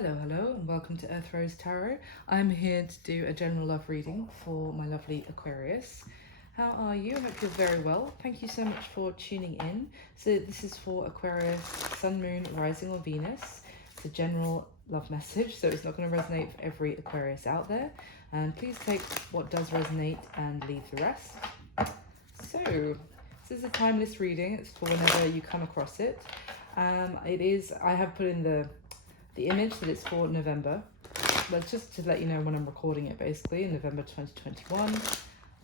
Hello, and welcome to Earth Rose Tarot. I'm here to do a general love reading for my lovely Aquarius. How are you? I hope you're very well. Thank you so much for tuning in. So this is for Aquarius, Sun, Moon, Rising or Venus. It's a general love message, so it's not going to resonate for every Aquarius out there. And please take what does resonate and leave the rest. So this is a timeless reading. It's for whenever you come across it. I have put in the image that it's for November. That's just to let you know when I'm recording it, basically, in November 2021.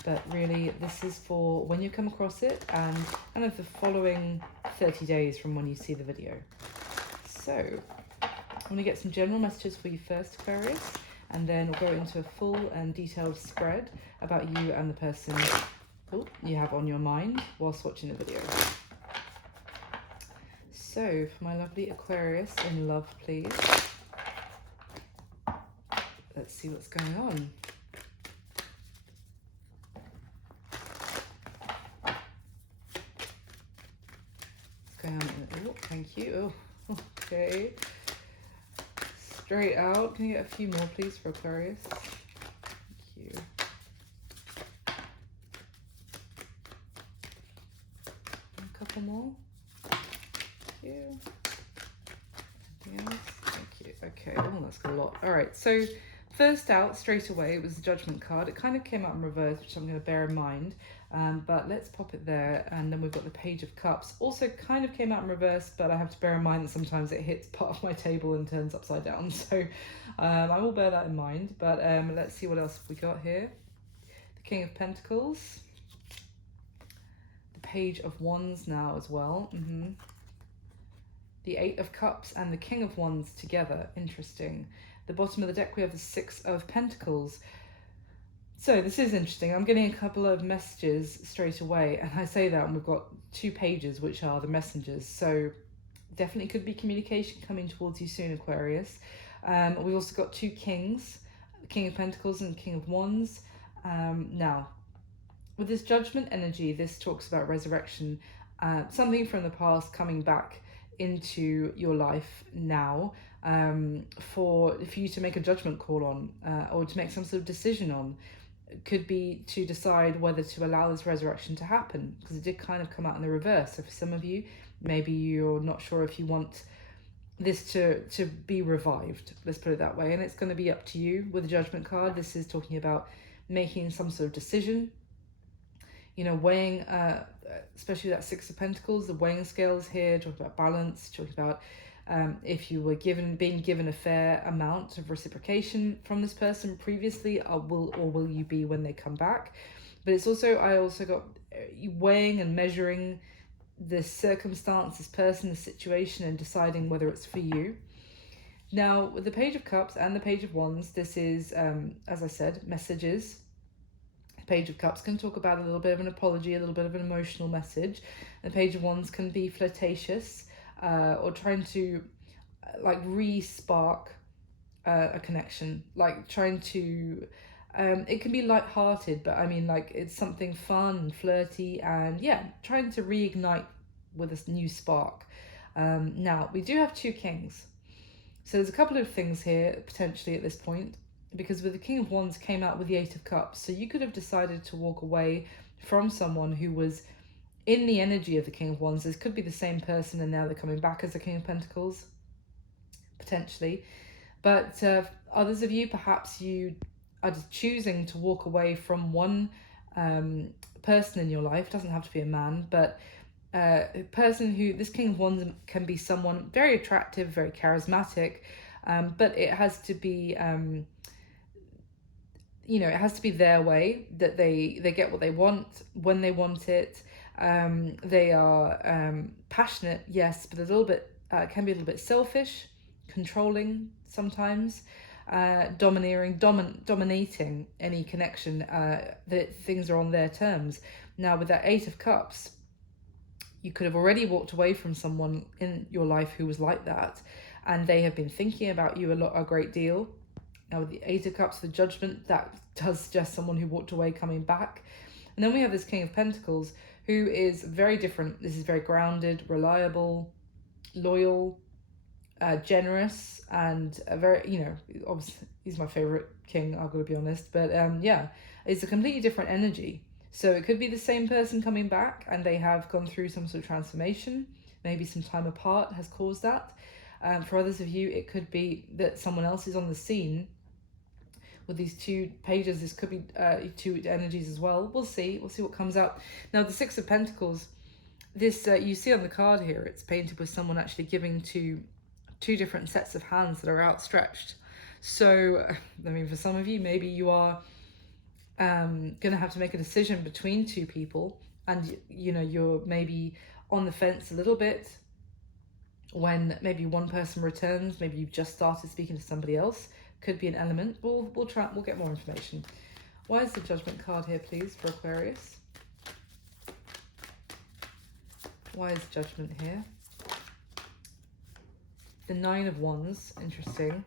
But really, this is for when you come across it and kind of the following 30 days from when you see the video. So, I'm going to get some general messages for you first, Aquarius, and then we'll go into a full and detailed spread about you and the person you have on your mind whilst watching the video. So, for my lovely Aquarius in love, please. Let's see what's going on. What's going on? Oh, thank you. Oh, okay. Straight out. Can you get a few more, please, for Aquarius? Thank you. A couple more. You. Anything else? Thank you. Okay. Oh, that's got a lot. All right. So first out straight away was the Judgment card. It kind of came out in reverse, which I'm going to bear in mind. But let's pop it there. And then we've got the Page of Cups. Also kind of came out in reverse, but I have to bear in mind that sometimes it hits part of my table and turns upside down. So I will bear that in mind. But let's see what else we got here. The King of Pentacles. The Page of Wands now as well. The Eight of Cups and the King of Wands together. Interesting. The bottom of the deck, we have the Six of Pentacles. So this is interesting. I'm getting a couple of messages straight away. And I say that, and we've got two pages, which are the messengers. So definitely could be communication coming towards you soon, Aquarius. We've also got two kings, the King of Pentacles and the King of Wands. Now, with this Judgment energy, this talks about resurrection. Something from the past coming back into your life now, for you to make a judgment call on, or to make some sort of decision on. It could be to decide whether to allow this resurrection to happen, because it did kind of come out in the reverse. So for some of you, maybe you're not sure if you want this to be revived, let's put it that way, and it's going to be up to you. With the Judgment card, this is talking about making some sort of decision, weighing, especially that Six of Pentacles, the weighing scales here, talking about balance, talking about if you were being given a fair amount of reciprocation from this person previously, or will you be when they come back. But it's also, I also got weighing and measuring the circumstance, this person, the situation, and deciding whether it's for you. Now, with the Page of Cups and the Page of Wands, this is, as I said, messages. Page of Cups can talk about a little bit of an apology, a little bit of an emotional message. The Page of Wands can be flirtatious, or trying to re-spark a connection, like trying to, it can be light-hearted, but I mean, it's something fun and flirty, and trying to reignite with a new spark. Now, we do have two kings. So there's a couple of things here, potentially, at this point, because with the King of Wands came out with the Eight of Cups. So you could have decided to walk away from someone who was in the energy of the King of Wands. This could be the same person, and now they're coming back as the King of Pentacles, potentially. But others of you, perhaps you are just choosing to walk away from one person in your life. It doesn't have to be a man, but a person who, this King of Wands can be someone very attractive, very charismatic, but it has to be, it has to be their way, that they get what they want when they want it. They are passionate, yes, but a little bit, can be a little bit selfish, controlling sometimes, dominating any connection, that things are on their terms. Now, with that Eight of Cups, you could have already walked away from someone in your life who was like that, and they have been thinking about you a great deal. Now, with the Eight of Cups, the Judgment, that does suggest someone who walked away coming back. And then we have this King of Pentacles, who is very different. This is very grounded, reliable, loyal, generous, and a very, obviously he's my favorite king, I've got to be honest, but yeah, it's a completely different energy. So it could be the same person coming back and they have gone through some sort of transformation, maybe some time apart has caused that. For others of you, it could be that someone else is on the scene with these two pages. This could be two energies as well. We'll see what comes out. Now the Six of Pentacles, this you see on the card here, it's painted with someone actually giving to two different sets of hands that are outstretched. So I mean, for some of you, maybe you are gonna have to make a decision between two people, and you're maybe on the fence a little bit when maybe one person returns. Maybe you've just started speaking to somebody else. Could be an element. We'll get more information. Why is the Judgment card here, please, for Aquarius? Why is Judgment here? The Nine of Wands, interesting.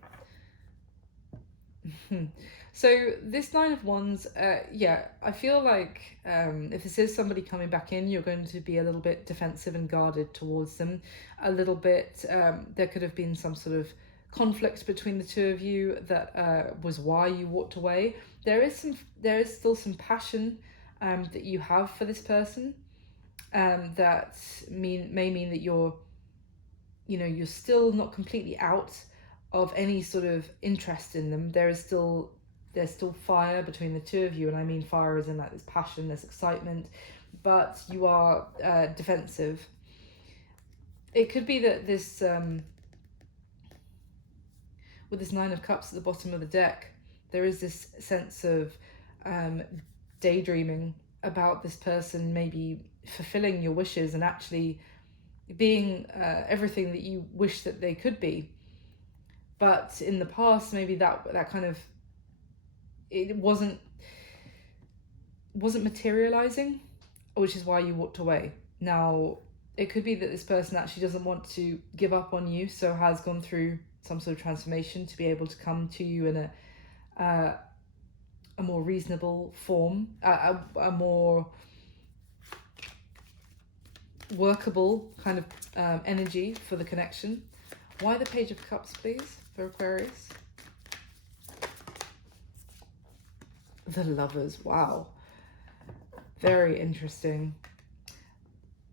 So this Nine of Wands, yeah, I feel like if this is somebody coming back in, you're going to be a little bit defensive and guarded towards them. A little bit, there could have been some sort of conflict between the two of you that was why you walked away. There is still some passion that you have for this person, that may mean that you're still not completely out of any sort of interest in them. There's still fire between the two of you, and I mean fire as in like there's passion, there's excitement, but you are defensive. It could be that this with this Nine of Cups at the bottom of the deck, there is this sense of daydreaming about this person maybe fulfilling your wishes and actually being everything that you wish that they could be. But in the past, maybe that kind of, it wasn't materializing, which is why you walked away. Now, it could be that this person actually doesn't want to give up on you, so has gone through some sort of transformation to be able to come to you in a more reasonable form, a more workable kind of energy for the connection. Why the Page of Cups, please, for Aquarius? The Lovers, wow. Very interesting.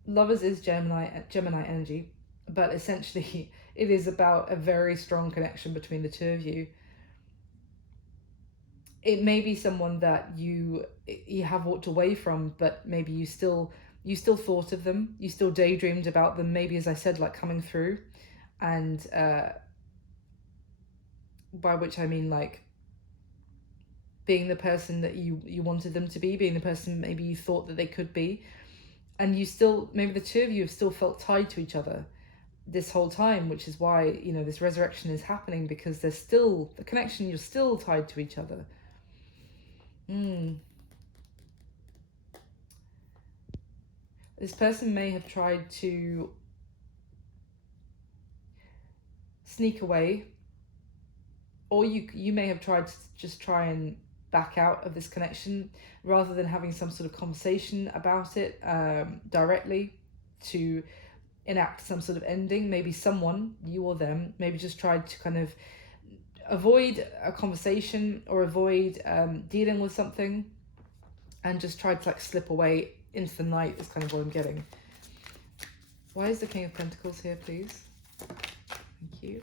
Lovers is Gemini energy, but essentially it is about a very strong connection between the two of you. It may be someone that you have walked away from, but maybe you still thought of them, you still daydreamed about them, maybe, as I said, like coming through, and by which I mean like being the person that you wanted them to be, being the person maybe you thought that they could be. And you still, maybe the two of you have still felt tied to each other this whole time, which is why, this resurrection is happening, because there's still the connection, you're still tied to each other. This person may have tried to sneak away, or you may have tried to just try and back out of this connection rather than having some sort of conversation about it directly to enact some sort of ending. Maybe someone, you or them, maybe just tried to kind of avoid a conversation or avoid dealing with something, and just tried to like slip away into the night is kind of what I'm getting. Why is the King of Pentacles here, please? Thank you.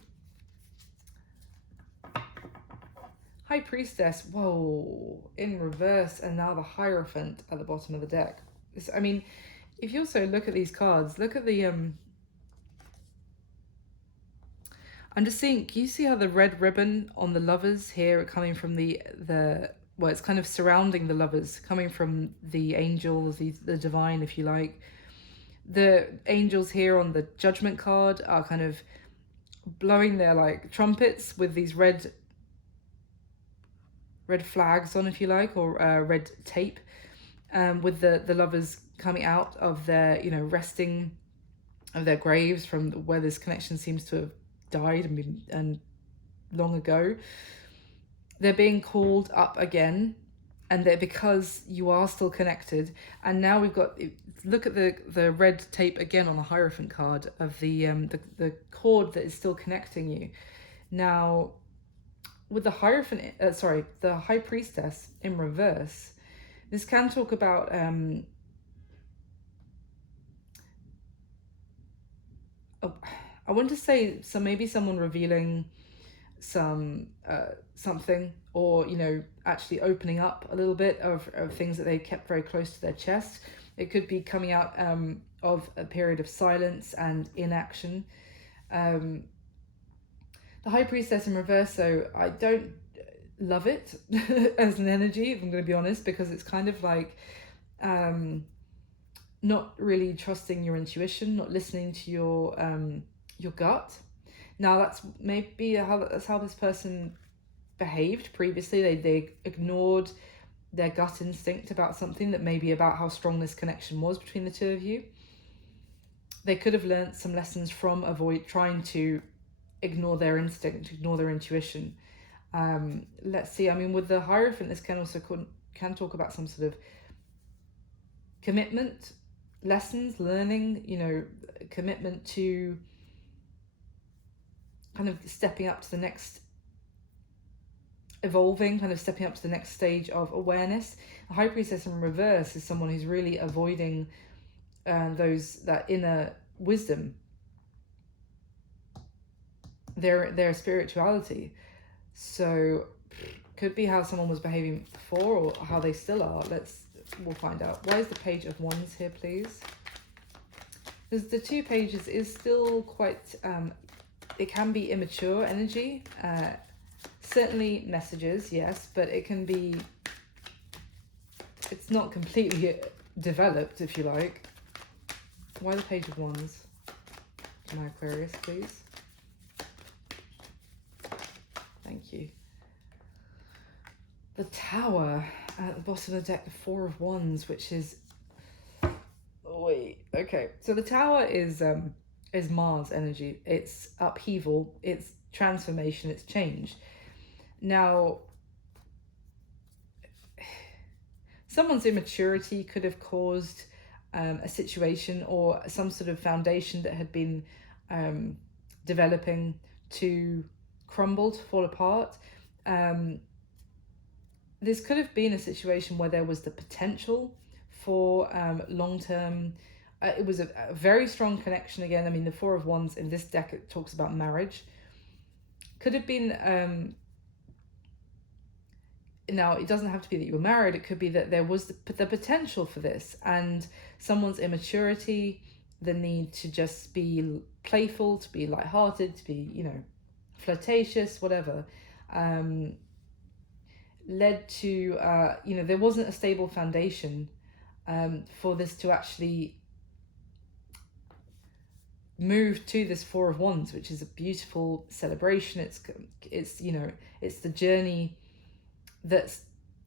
High Priestess, whoa, in reverse, and now the Hierophant at the bottom of the deck. I mean, if you also look at these cards, look at the I'm just seeing, can you see how the red ribbon on the Lovers here coming from the well, it's kind of surrounding the Lovers, coming from the angels, the divine, if you like. The angels here on the Judgment card are kind of blowing their like trumpets with these red flags on, if you like, or red tape, with the Lovers coming out of their, resting of their graves from where this connection seems to have died and long ago. They're being called up again, and that because you are still connected, and now we've got, look at the red tape again on the Hierophant card of the cord that is still connecting you. Now, with the Hierophant, the High Priestess in reverse, this can talk about I want to say, so maybe someone revealing some something, or actually opening up a little bit of things that they kept very close to their chest. It could be coming out of a period of silence and inaction. The High Priestess in reverse, though, I don't love it as an energy, if I'm going to be honest, because it's kind of like not really trusting your intuition, not listening to your gut. Now that's maybe that's how this person behaved previously. They ignored their gut instinct about something, that maybe about how strong this connection was between the two of you. They could have learned some lessons from trying to ignore their instinct, ignore their intuition. Let's see. I mean, with the Hierophant, this can also can talk about some sort of commitment, lessons, learning. Commitment to kind of stepping up to the next, evolving, kind of stepping up to the next stage of awareness. The High Priestess in reverse is someone who's really avoiding that inner wisdom, their spirituality. So could be how someone was behaving before, or how they still are. We'll find out. Why is the Page of Wands here, please? Because the 2 pages is still quite it can be immature energy. Certainly messages, yes, but it can be, it's not completely developed, if you like. Why the Page of Wands? My Aquarius, please. Thank you. The Tower at the bottom of the deck, the 4 of Wands, which is, okay. So the Tower is Mars energy. It's upheaval, it's transformation, it's change. Now, someone's immaturity could have caused a situation or some sort of foundation that had been developing to crumble, to fall apart. This could have been a situation where there was the potential for long-term. It was a very strong connection again. I mean, the 4 of Wands in this deck, it talks about marriage. Could have been, now it doesn't have to be that you were married. It could be that there was the potential for this, and someone's immaturity, the need to just be playful, to be lighthearted, to be, flirtatious, whatever, led to, there wasn't a stable foundation for this to actually move to this 4 of Wands, which is a beautiful celebration. It's the journey that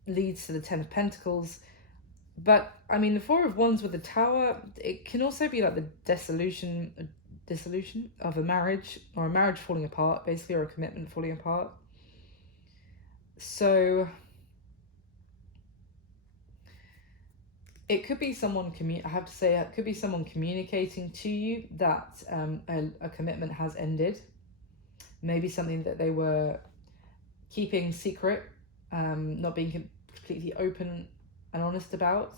leads to the 10 of Pentacles. But I mean, the 4 of Wands with the Tower, it can also be like the dissolution of a marriage, or a marriage falling apart, basically, or a commitment falling apart. So it could be someone it could be someone communicating to you that a commitment has ended. Maybe something that they were keeping secret, not being completely open and honest about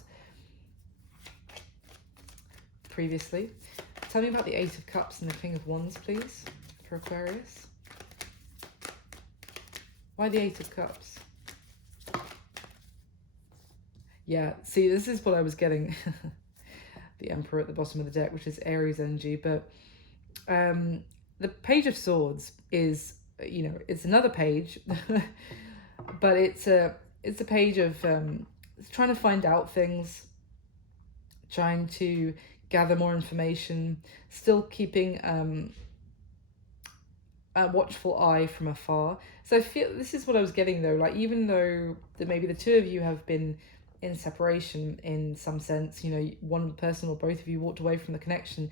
previously. Tell me about the 8 of Cups and the King of Wands, please, for Aquarius. Why the 8 of Cups? Yeah, see, this is what I was getting. The Emperor at the bottom of the deck, which is Aries energy. But the Page of Swords is, it's another page. But it's a page of trying to find out things, trying to gather more information, still keeping a watchful eye from afar. So I feel this is what I was getting, though. Like, even though maybe the two of you have been in separation in some sense, one person or both of you walked away from the connection,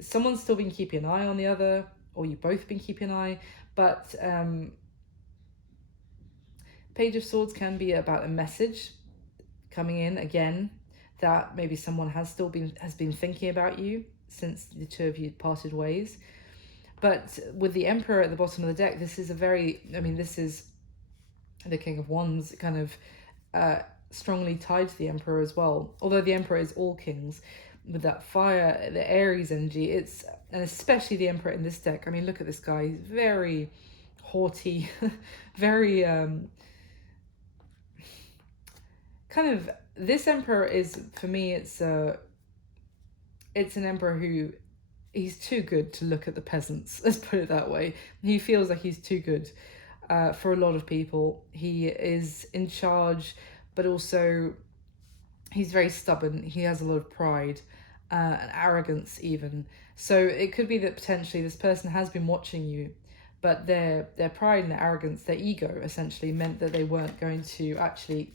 someone's still been keeping an eye on the other, or you both been keeping an eye, but Page of Swords can be about a message coming in again, that maybe someone has been thinking about you since the two of you parted ways. But with the Emperor at the bottom of the deck, this is this is the King of Wands, kind of strongly tied to the Emperor as well. Although the Emperor is all kings, with that fire, the Aries energy, and especially the Emperor in this deck. I mean, look at this guy. He's very haughty, very kind of, this Emperor is, for me, it's an Emperor who, he's too good to look at the peasants, let's put it that way. He feels like he's too good for a lot of people. He is in charge, but also he's very stubborn. He has a lot of pride and arrogance even. So it could be that potentially this person has been watching you, but their pride and arrogance, their ego essentially, meant that they weren't going to actually,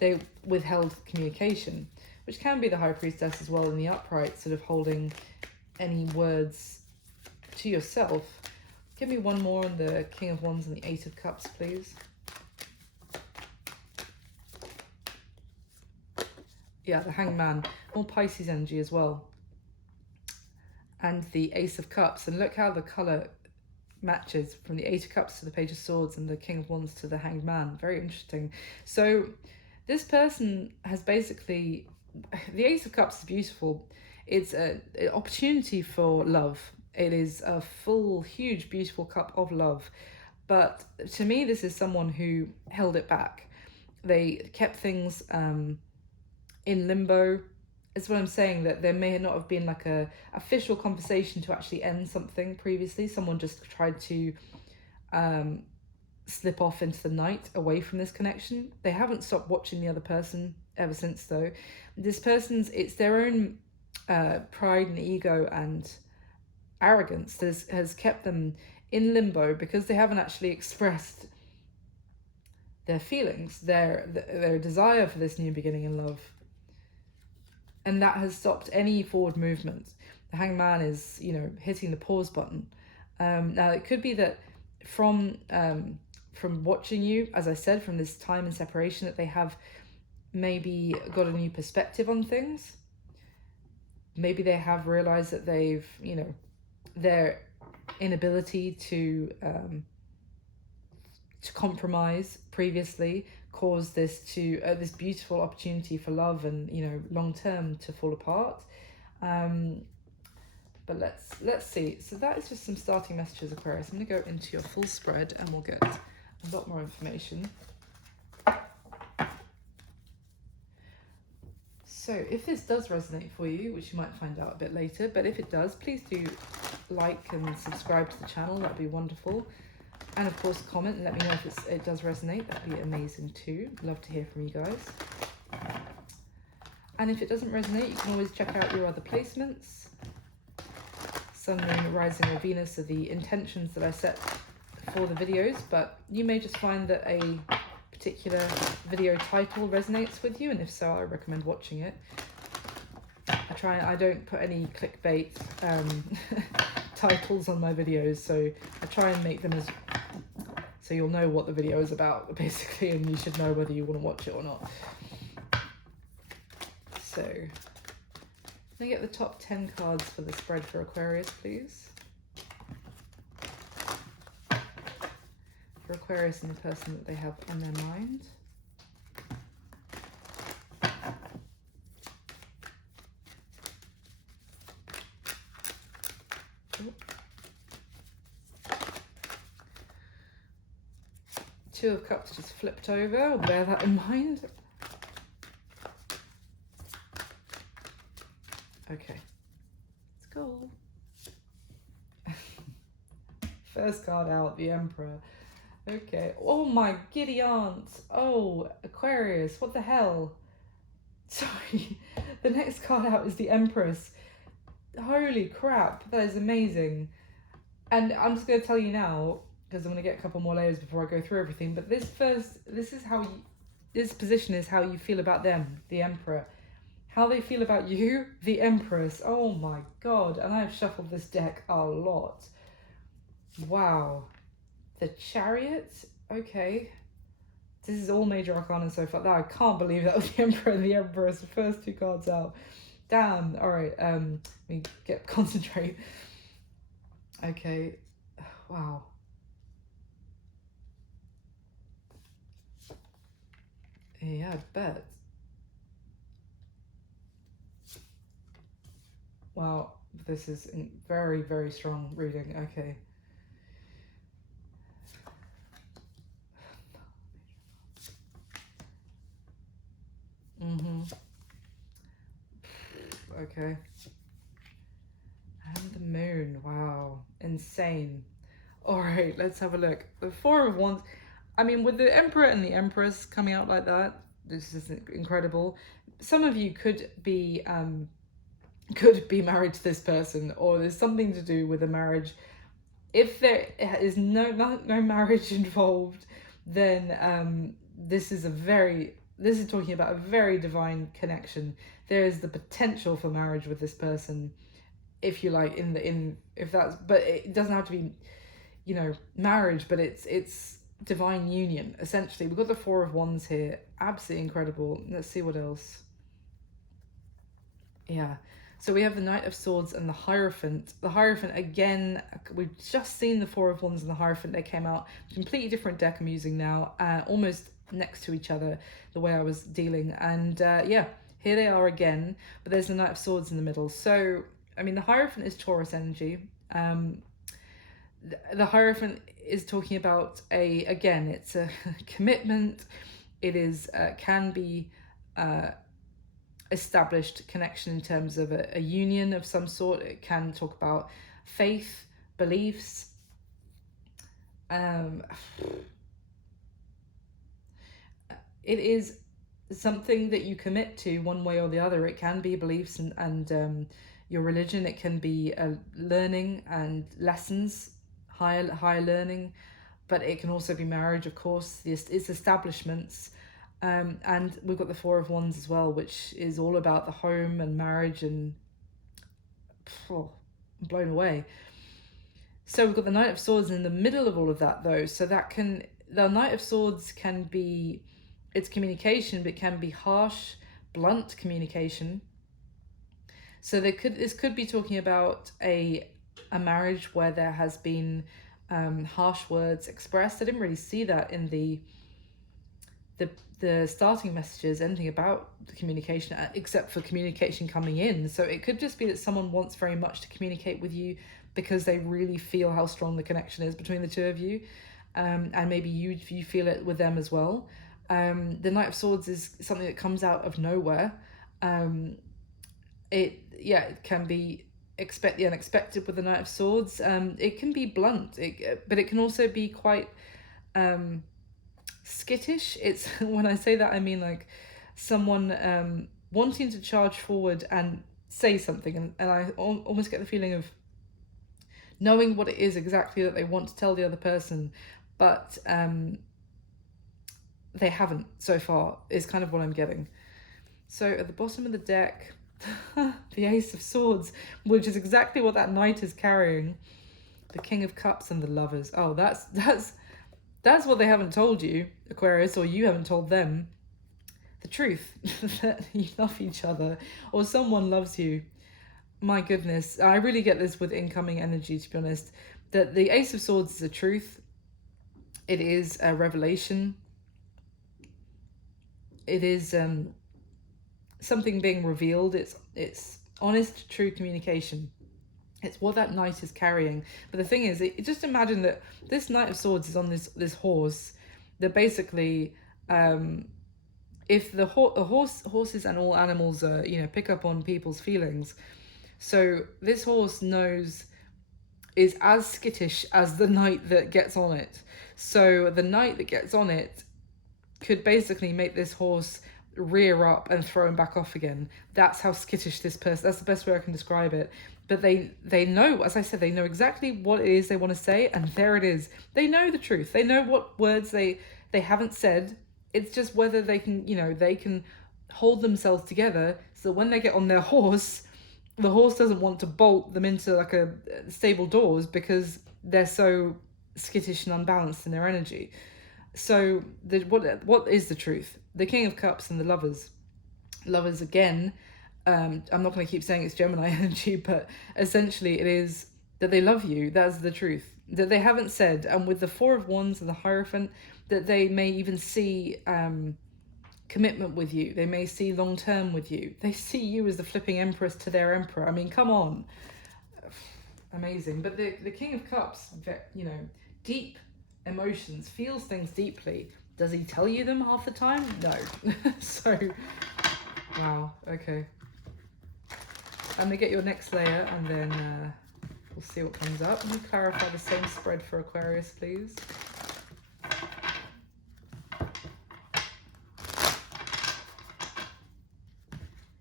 they withheld communication, which can be the High Priestess as well in the upright, sort of holding any words to yourself. Give me one more on the King of Wands and the Eight of Cups, please. Yeah, the Hanged Man, more Pisces energy as well. And the Ace of Cups, and look how the colour matches from the Eight of Cups to the Page of Swords and the King of Wands to the Hanged Man. Very interesting. So this person has basically, the Ace of Cups is beautiful. It's an opportunity for love. It is a full, huge, beautiful cup of love. But to me, this is someone who held it back. They kept things in limbo. It's what I'm saying, that there may not have been like a official conversation to actually end something previously. Someone just tried to slip off into the night away from this connection. They haven't stopped watching the other person ever since, though. This person's, it's their own pride and ego and arrogance that has kept them in limbo, because they haven't actually expressed their feelings, their desire for this new beginning in love. And that has stopped any forward movement. The Hanged Man is, you know, hitting the pause button. Now, it could be that from watching you, as I said, from this time and separation, that they have maybe got a new perspective on things. Maybe they have realized that they've, you know, their inability to compromise previously caused this to this beautiful opportunity for love and, you know, long term to fall apart. But let's see. So that is just some starting messages, Aquarius. I'm going to go into your full spread and we'll get a lot more information. So if this does resonate for you, which you might find out a bit later, but if it does, please do like and subscribe to the channel. That'd be wonderful. And of course, comment and let me know if it does resonate. That'd be amazing too. Love to hear from you guys. And if it doesn't resonate, you can always check out your other placements. Sun, Moon, Rising, or Venus are the intentions that I set for the videos, but you may just find that a particular video title resonates with you, and if so, I recommend watching it. I don't put any clickbait titles on my videos, so I try and make them so you'll know what the video is about, basically, and you should know whether you want to watch it or not. So, let me get the top 10 cards for the spread for Aquarius, please. For Aquarius and the person that they have on their mind. Two of Cups just flipped over. I'll bear that in mind. Okay, let's go. First card out, the Emperor. Okay. Oh my giddy aunt. Oh, Aquarius, what the hell? Sorry. The next card out is the Empress. Holy crap, that is amazing. And I'm just going to tell you now, because I'm going to get a couple more layers before I go through everything, but this position is how you feel about them, the Emperor. How they feel about you, the Empress. Oh my god, and I've shuffled this deck a lot. Wow. The Chariot, okay. This is all major arcana so far. I can't believe that was the Emperor and the Empress, the first 2 cards out. Damn. All right. Let me concentrate. Okay. Wow. Yeah, I bet. Wow. This is very, very strong reading. Okay. Okay. And the moon. Wow. Insane. All right, let's have a look. The 4 of Wands. I mean, with the Emperor and the Empress coming out like that, this is incredible. Some of you could be married to this person, or there's something to do with a marriage. If there is no marriage involved, then this is talking about a very divine connection. There is the potential for marriage with this person, if you like, but it doesn't have to be, marriage, but it's divine union, essentially. We've got the 4 of Wands here. Absolutely incredible. Let's see what else. Yeah. So we have the Knight of Swords and the Hierophant. The Hierophant, again, we've just seen the 4 of Wands and the Hierophant. They came out. Completely different deck I'm using now. Almost next to each other, the way I was dealing. And yeah, here they are again. But there's the Knight of Swords in the middle. So, I mean, the Hierophant is Taurus energy. The Hierophant is talking about it's a commitment. It is can be established connection in terms of a union of some sort. It can talk about faith, beliefs. It is something that you commit to one way or the other. It can be beliefs and your religion. It can be learning and lessons, higher learning, but it can also be marriage, of course. It's establishments. And we've got the 4 of Wands as well, which is all about the home and marriage, and I'm blown away. So we've got the Knight of Swords in the middle of all of that, though. So the Knight of Swords can be, it's communication, but it can be harsh, blunt communication. So this could be talking about a marriage where there has been harsh words expressed. I didn't really see that in the starting messages, anything about the communication, except for communication coming in. So it could just be that someone wants very much to communicate with you because they really feel how strong the connection is between the 2 of you, and maybe you feel it with them as well. The Knight of Swords is something that comes out of nowhere. It can be expect the unexpected with the Knight of Swords. It can be blunt, but it can also be quite skittish. It's when I say that, I mean like someone wanting to charge forward and say something, and I almost get the feeling of knowing what it is exactly that they want to tell the other person, but they haven't so far, is kind of what I'm getting. So at the bottom of the deck, the Ace of Swords, which is exactly what that knight is carrying, the King of Cups and the Lovers. Oh, that's what they haven't told you, Aquarius, or you haven't told them. The truth, that you love each other, or someone loves you. My goodness, I really get this with incoming energy, to be honest, that the Ace of Swords is a truth. It is a revelation. It is something being revealed. It's honest, true communication. It's what that knight is carrying. But the thing is, just imagine that this Knight of Swords is on this horse. That basically, if the horses and all animals are, pick up on people's feelings. So this horse is as skittish as the knight that gets on it. So the knight that gets on it could basically make this horse rear up and throw him back off again. That's how skittish this person. That's the best way I can describe it. But they know, as I said, they know exactly what it is they want to say, and there it is. They know the truth. They know what words they haven't said. It's just whether they can, they can hold themselves together so when they get on their horse, the horse doesn't want to bolt them into like a stable doors because they're so skittish and unbalanced in their energy. So what is the truth? The King of Cups and the Lovers again. I'm not going to keep saying it's Gemini energy, but essentially it is that they love you. That's the truth. That they haven't said, and with the Four of Wands and the Hierophant, that they may even see commitment with you. They may see long term with you. They see you as the flipping Empress to their Emperor. I mean, come on. Amazing. But the King of Cups, you know, deep emotions, feels things deeply. Does he tell you them half the time? No. So, wow, okay. I'm going to get your next layer and then we'll see what comes up. Can you clarify the same spread for Aquarius, please?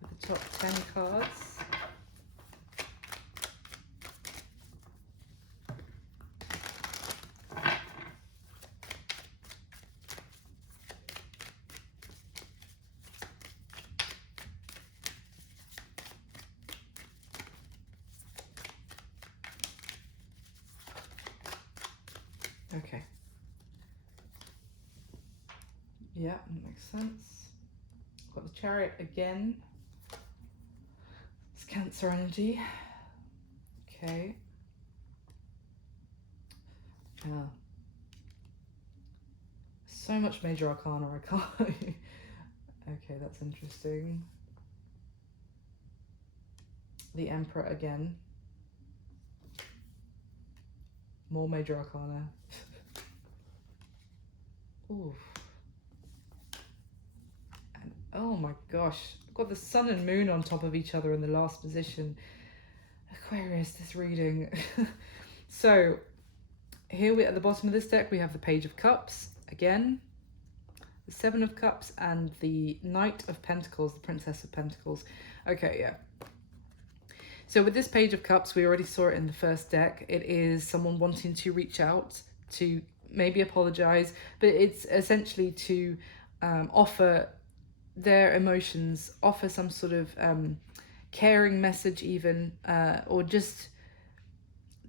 With the top 10 cards. Okay. Yeah, makes sense. Got the Chariot again. It's Cancer energy. Okay. So much major arcana, I can't. Okay, that's interesting. The Emperor again. More major arcana. Ooh. And oh my gosh, I've got the Sun and Moon on top of each other in the last position. Aquarius, this reading. So here we at the bottom of this deck we have the Page of Cups again, the Seven of Cups, and the Knight of Pentacles, the Princess of Pentacles. Okay, yeah. So with this Page of Cups, we already saw it in the first deck. It is someone wanting to reach out to maybe apologize, but it's essentially to offer their emotions, offer some sort of caring message even, or just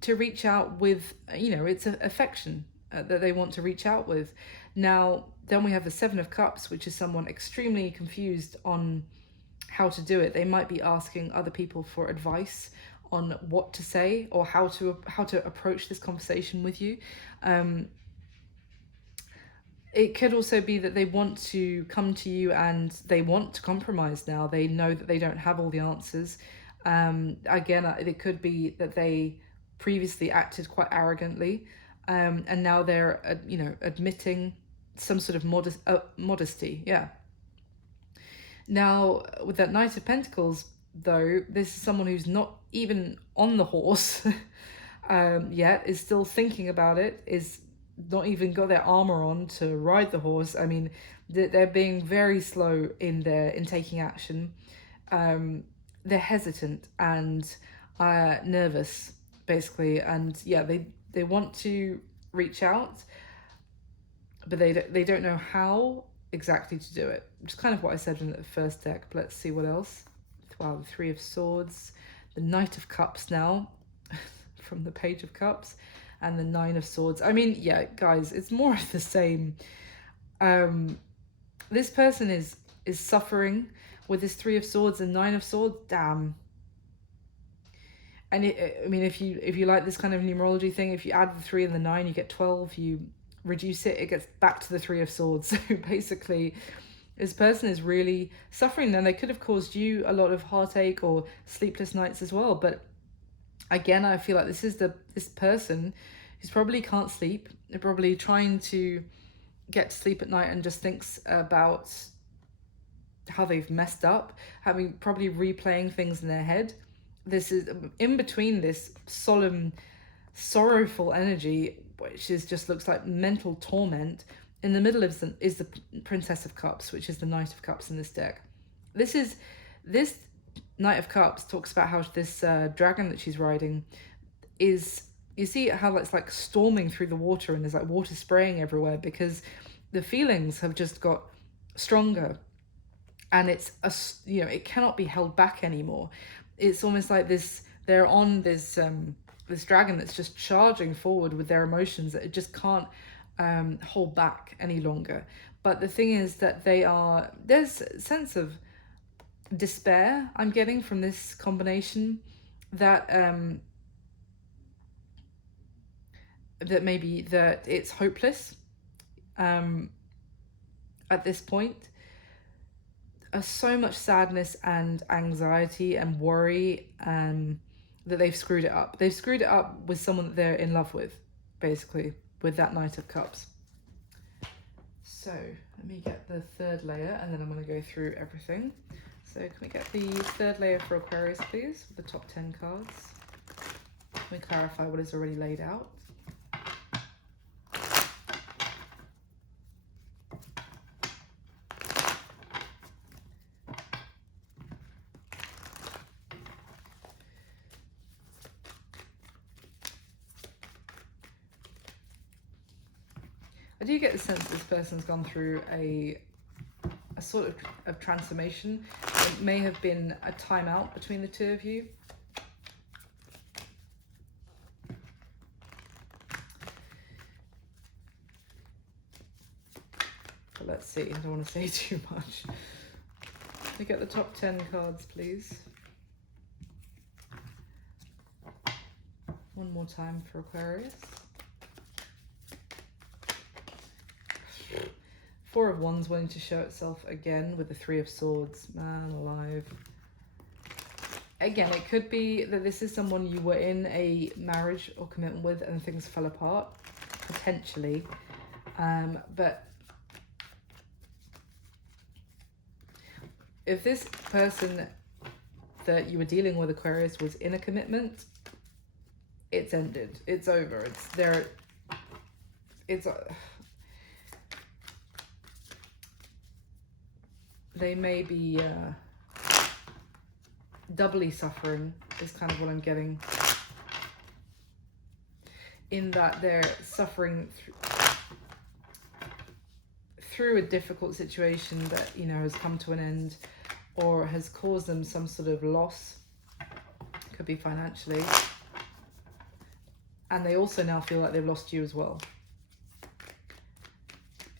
to reach out with, you know, it's affection that they want to reach out with. Now, then we have the Seven of Cups, which is someone extremely confused on how to do it. They might be asking other people for advice on what to say or how to approach this conversation with you. It could also be that they want to come to you and they want to compromise now. They know that they don't have all the answers. Again, it could be that they previously acted quite arrogantly, and now they're, you know, admitting some sort of modesty. Yeah. Now, with that Knight of Pentacles, though, this is someone who's not even on the horse yet, is still thinking about it, is not even got their armor on to ride the horse. I mean, they're being very slow in taking action. They're hesitant and nervous, basically, and yeah, they want to reach out, but they don't know how exactly to do it, which is kind of what I said in the first deck. But let's see what else. Wow, the Three of Swords, the Knight of Cups now from the Page of Cups, and the Nine of Swords. I mean, yeah, guys, it's more of the same. This person is suffering with this Three of Swords and Nine of Swords. Damn. And I mean, if you like this kind of numerology thing, if you add the 3 and the 9, you get 12. You reduce it, it gets back to the Three of Swords. So basically, this person is really suffering. Then they could have caused you a lot of heartache or sleepless nights as well. But again, I feel like this is this person who's probably can't sleep. They're probably trying to get to sleep at night and just thinks about how they've messed up, having probably replaying things in their head. This is in between this solemn, sorrowful energy, which just looks like mental torment. In the middle is the Princess of Cups, which is the Knight of Cups in this deck. This Knight of Cups talks about how this dragon that she's riding is, you see how it's like storming through the water and there's like water spraying everywhere because the feelings have just got stronger, and it's it cannot be held back anymore. It's almost like they're on this dragon that's just charging forward with their emotions that it just can't hold back any longer. But the thing is that there's a sense of despair I'm getting from this combination, that that maybe that it's hopeless at this point. So much sadness and anxiety and worry, that they've screwed it up. They've screwed it up with someone that they're in love with, basically, with that Knight of Cups. So let me get the third layer, and then I'm going to go through everything. So can we get the third layer for Aquarius, please, with the top 10 cards? Let me clarify what is already laid out. I do get the sense this person's gone through a sort of transformation. It may have been a timeout between the two of you. But let's see, I don't want to say too much. Can we get the top 10 cards, please? One more time for Aquarius. Four of Wands wanting to show itself again with the Three of Swords. Man alive. Again, it could be that this is someone you were in a marriage or commitment with and things fell apart, potentially. But if this person that you were dealing with, Aquarius, was in a commitment, it's ended. It's over. It's there. They may be doubly suffering, is kind of what I'm getting. In that they're suffering through a difficult situation that, you know, has come to an end or has caused them some sort of loss. Could be financially. And they also now feel like they've lost you as well.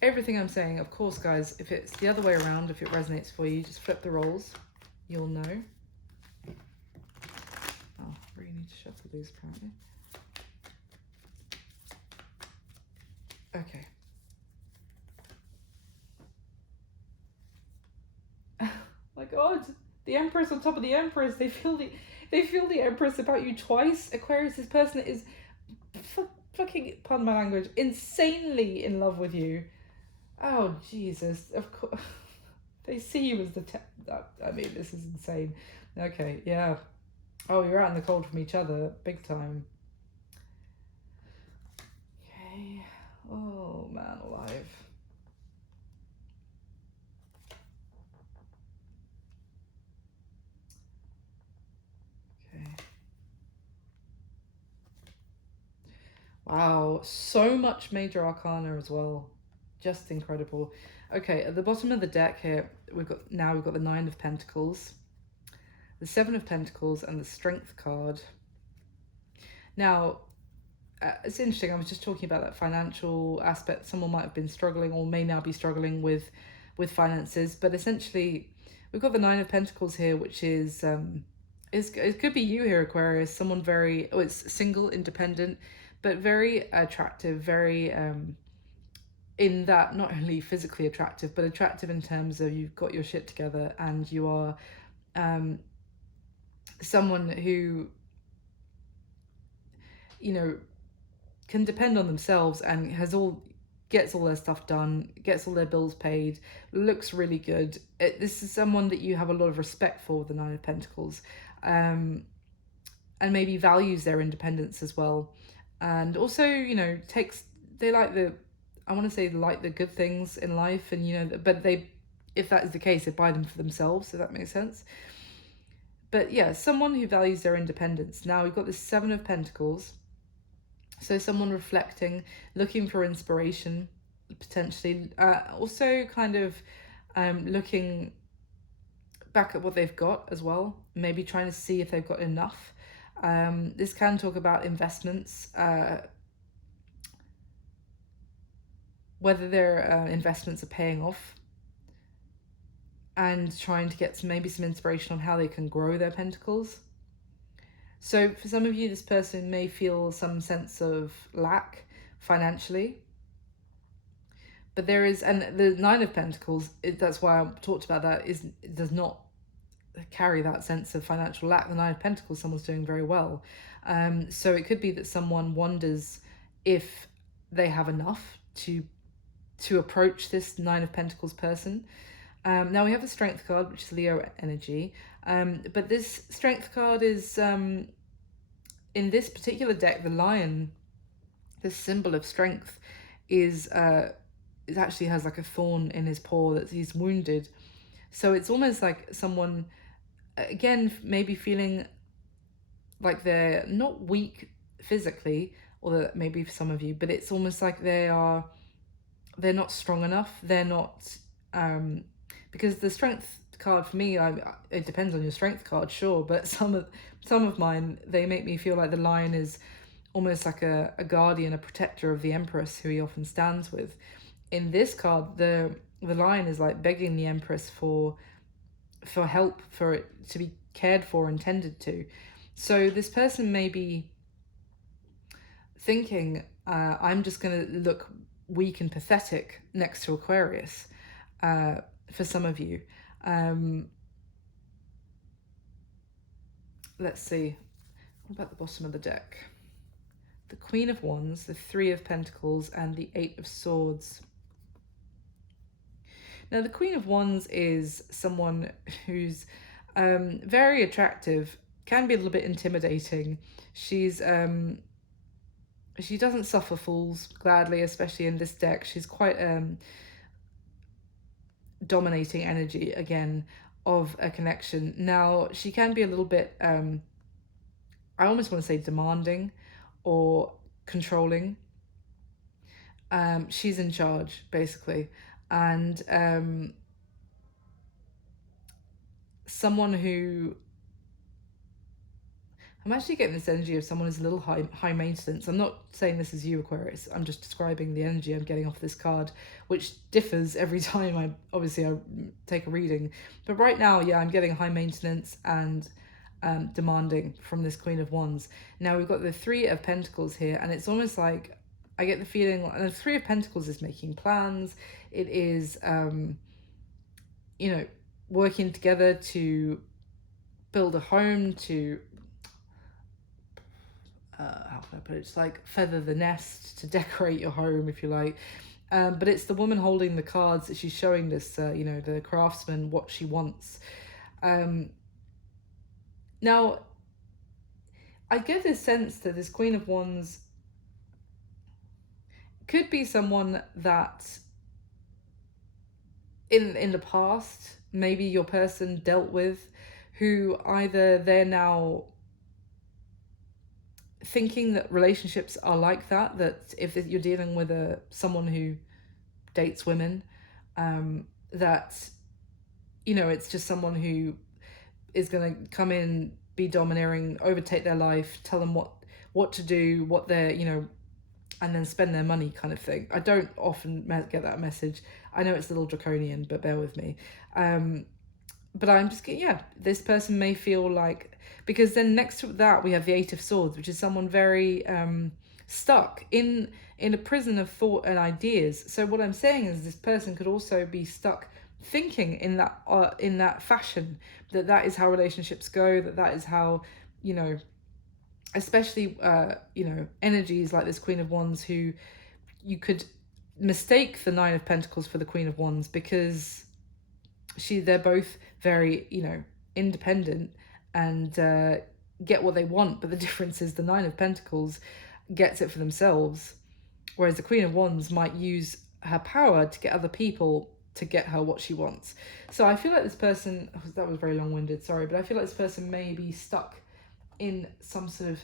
Everything I'm saying, of course, guys, if it's the other way around, if it resonates for you, just flip the roles. You'll know. Oh, I really need to shuffle these, apparently. Okay. My God, the Empress on top of the Empress. They feel the Empress about you twice. Aquarius, this person is fucking, pardon my language, insanely in love with you. Oh, Jesus. Of course. They see you as I mean, this is insane. Okay, yeah. Oh, you're out in the cold from each other. Big time. Okay. Oh, man alive. Okay. Wow. So much major arcana as well. Just incredible. Okay, at the bottom of the deck here, we've got the Nine of Pentacles, the Seven of Pentacles, and the Strength card. Now, it's interesting. I was just talking about that financial aspect. Someone might have been struggling or may now be struggling with finances, but essentially, we've got the Nine of Pentacles here, which is it could be you here, Aquarius. Someone it's single, independent, but very attractive, very in that not only physically attractive, but attractive in terms of you've got your shit together and you are someone who, you know, can depend on themselves and gets all their stuff done, gets all their bills paid, looks really good. This is someone that you have a lot of respect for, the Nine of Pentacles, and maybe values their independence as well. And also, you know, they like the good things in life, and, you know, but if that is the case, they buy them for themselves, if that makes sense. But yeah, someone who values their independence. Now we've got this Seven of Pentacles. So someone reflecting, looking for inspiration, potentially. Also kind of looking back at what they've got as well. Maybe trying to see if they've got enough. This can talk about investments. whether their investments are paying off, and trying to get maybe some inspiration on how they can grow their pentacles. So for some of you, this person may feel some sense of lack financially. But there is, and the Nine of Pentacles, that's why I talked about that, it does not carry that sense of financial lack. The Nine of Pentacles, someone's doing very well. So it could be that someone wonders if they have enough to approach this Nine of Pentacles person. Now we have the Strength card, which is Leo energy. But this Strength card is, in this particular deck, the lion, this symbol of strength, is it actually has like a thorn in his paw that he's wounded. So it's almost like someone, again, maybe feeling like they're not weak physically, or maybe for some of you, but it's almost like they're not strong enough. They're not, because the Strength card for me, it depends on your Strength card, sure, but some of mine, they make me feel like the lion is almost like a guardian, a protector of the Empress, who he often stands with. In this card, the lion is like begging the Empress for help, for it to be cared for and tended to. So this person may be thinking, I'm just going to look weak and pathetic next to Aquarius, for some of you. Let's see. What about the bottom of the deck? The Queen of Wands, the Three of Pentacles, and the Eight of Swords. Now, the Queen of Wands is someone who's very attractive, can be a little bit intimidating. She's she doesn't suffer fools gladly, especially in this deck. She's quite dominating energy, again, of a connection. Now, she can be a little bit, I almost want to say demanding or controlling. She's in charge, basically. And someone who, I'm actually getting this energy of someone who's a little high maintenance. I'm not saying this is you, Aquarius. I'm just describing the energy I'm getting off this card, which differs every time I take a reading. But right now, yeah, I'm getting high maintenance and demanding from this Queen of Wands. Now we've got the Three of Pentacles here, and it's almost like I get the feeling, and the Three of Pentacles is making plans. It is, working together to build a home, to, how can I put it? It's like feather the nest, to decorate your home, if you like. But it's the woman holding the cards that she's showing this, the craftsman, what she wants. Now, I get this sense that this Queen of Wands could be someone that in the past, maybe your person dealt with, who either they're now thinking that relationships are like that if you're dealing with someone who dates women, that, it's just someone who is going to come in, be domineering, overtake their life, tell them what to do, what they're, and then spend their money, kind of thing. I don't often get that message. I know it's a little draconian, but bear with me. But I'm just getting, this person may feel like, because then next to that we have the Eight of Swords, which is someone very stuck in a prison of thought and ideas. So what I'm saying is this person could also be stuck thinking in that fashion, that is how relationships go, that is how, especially energies like this Queen of Wands, who you could mistake the Nine of Pentacles for the Queen of Wands, because they're both very independent and get what they want, but the difference is the Nine of Pentacles gets it for themselves, whereas the Queen of Wands might use her power to get other people to get her what she wants. So I feel like this person, that was very long-winded, sorry, but I feel like this person may be stuck in some sort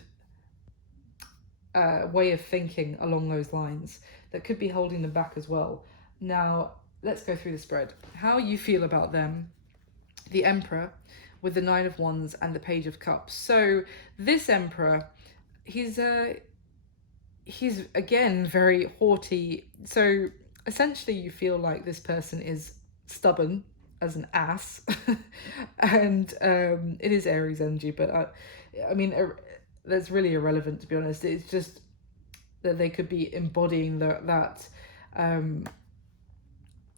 of way of thinking along those lines that could be holding them back as well. Now, let's go through the spread. How you feel about them, the Emperor, with the Nine of Wands and the Page of Cups. So this Emperor, he's again very haughty. So essentially you feel like this person is stubborn as an ass. And it is Aries energy, but I mean, that's really irrelevant, to be honest. It's just that they could be embodying that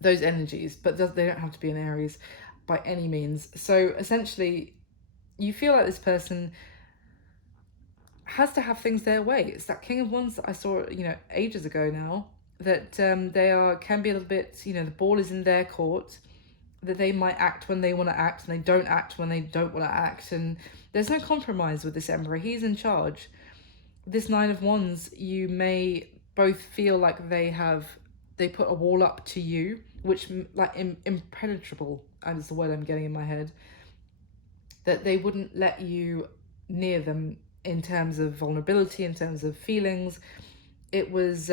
those energies, but they don't have to be in Aries by any means. So essentially you feel like this person has to have things their way. It's that King of Wands that I saw, ages ago now, that can be a little bit, the ball is in their court, that they might act when they want to act and they don't act when they don't want to act, and there's no compromise with this Emperor. He's in charge. This Nine of Wands, you may both feel like they put a wall up to you, which like impenetrable, and it's the word I'm getting in my head, that they wouldn't let you near them in terms of vulnerability, in terms of feelings. It was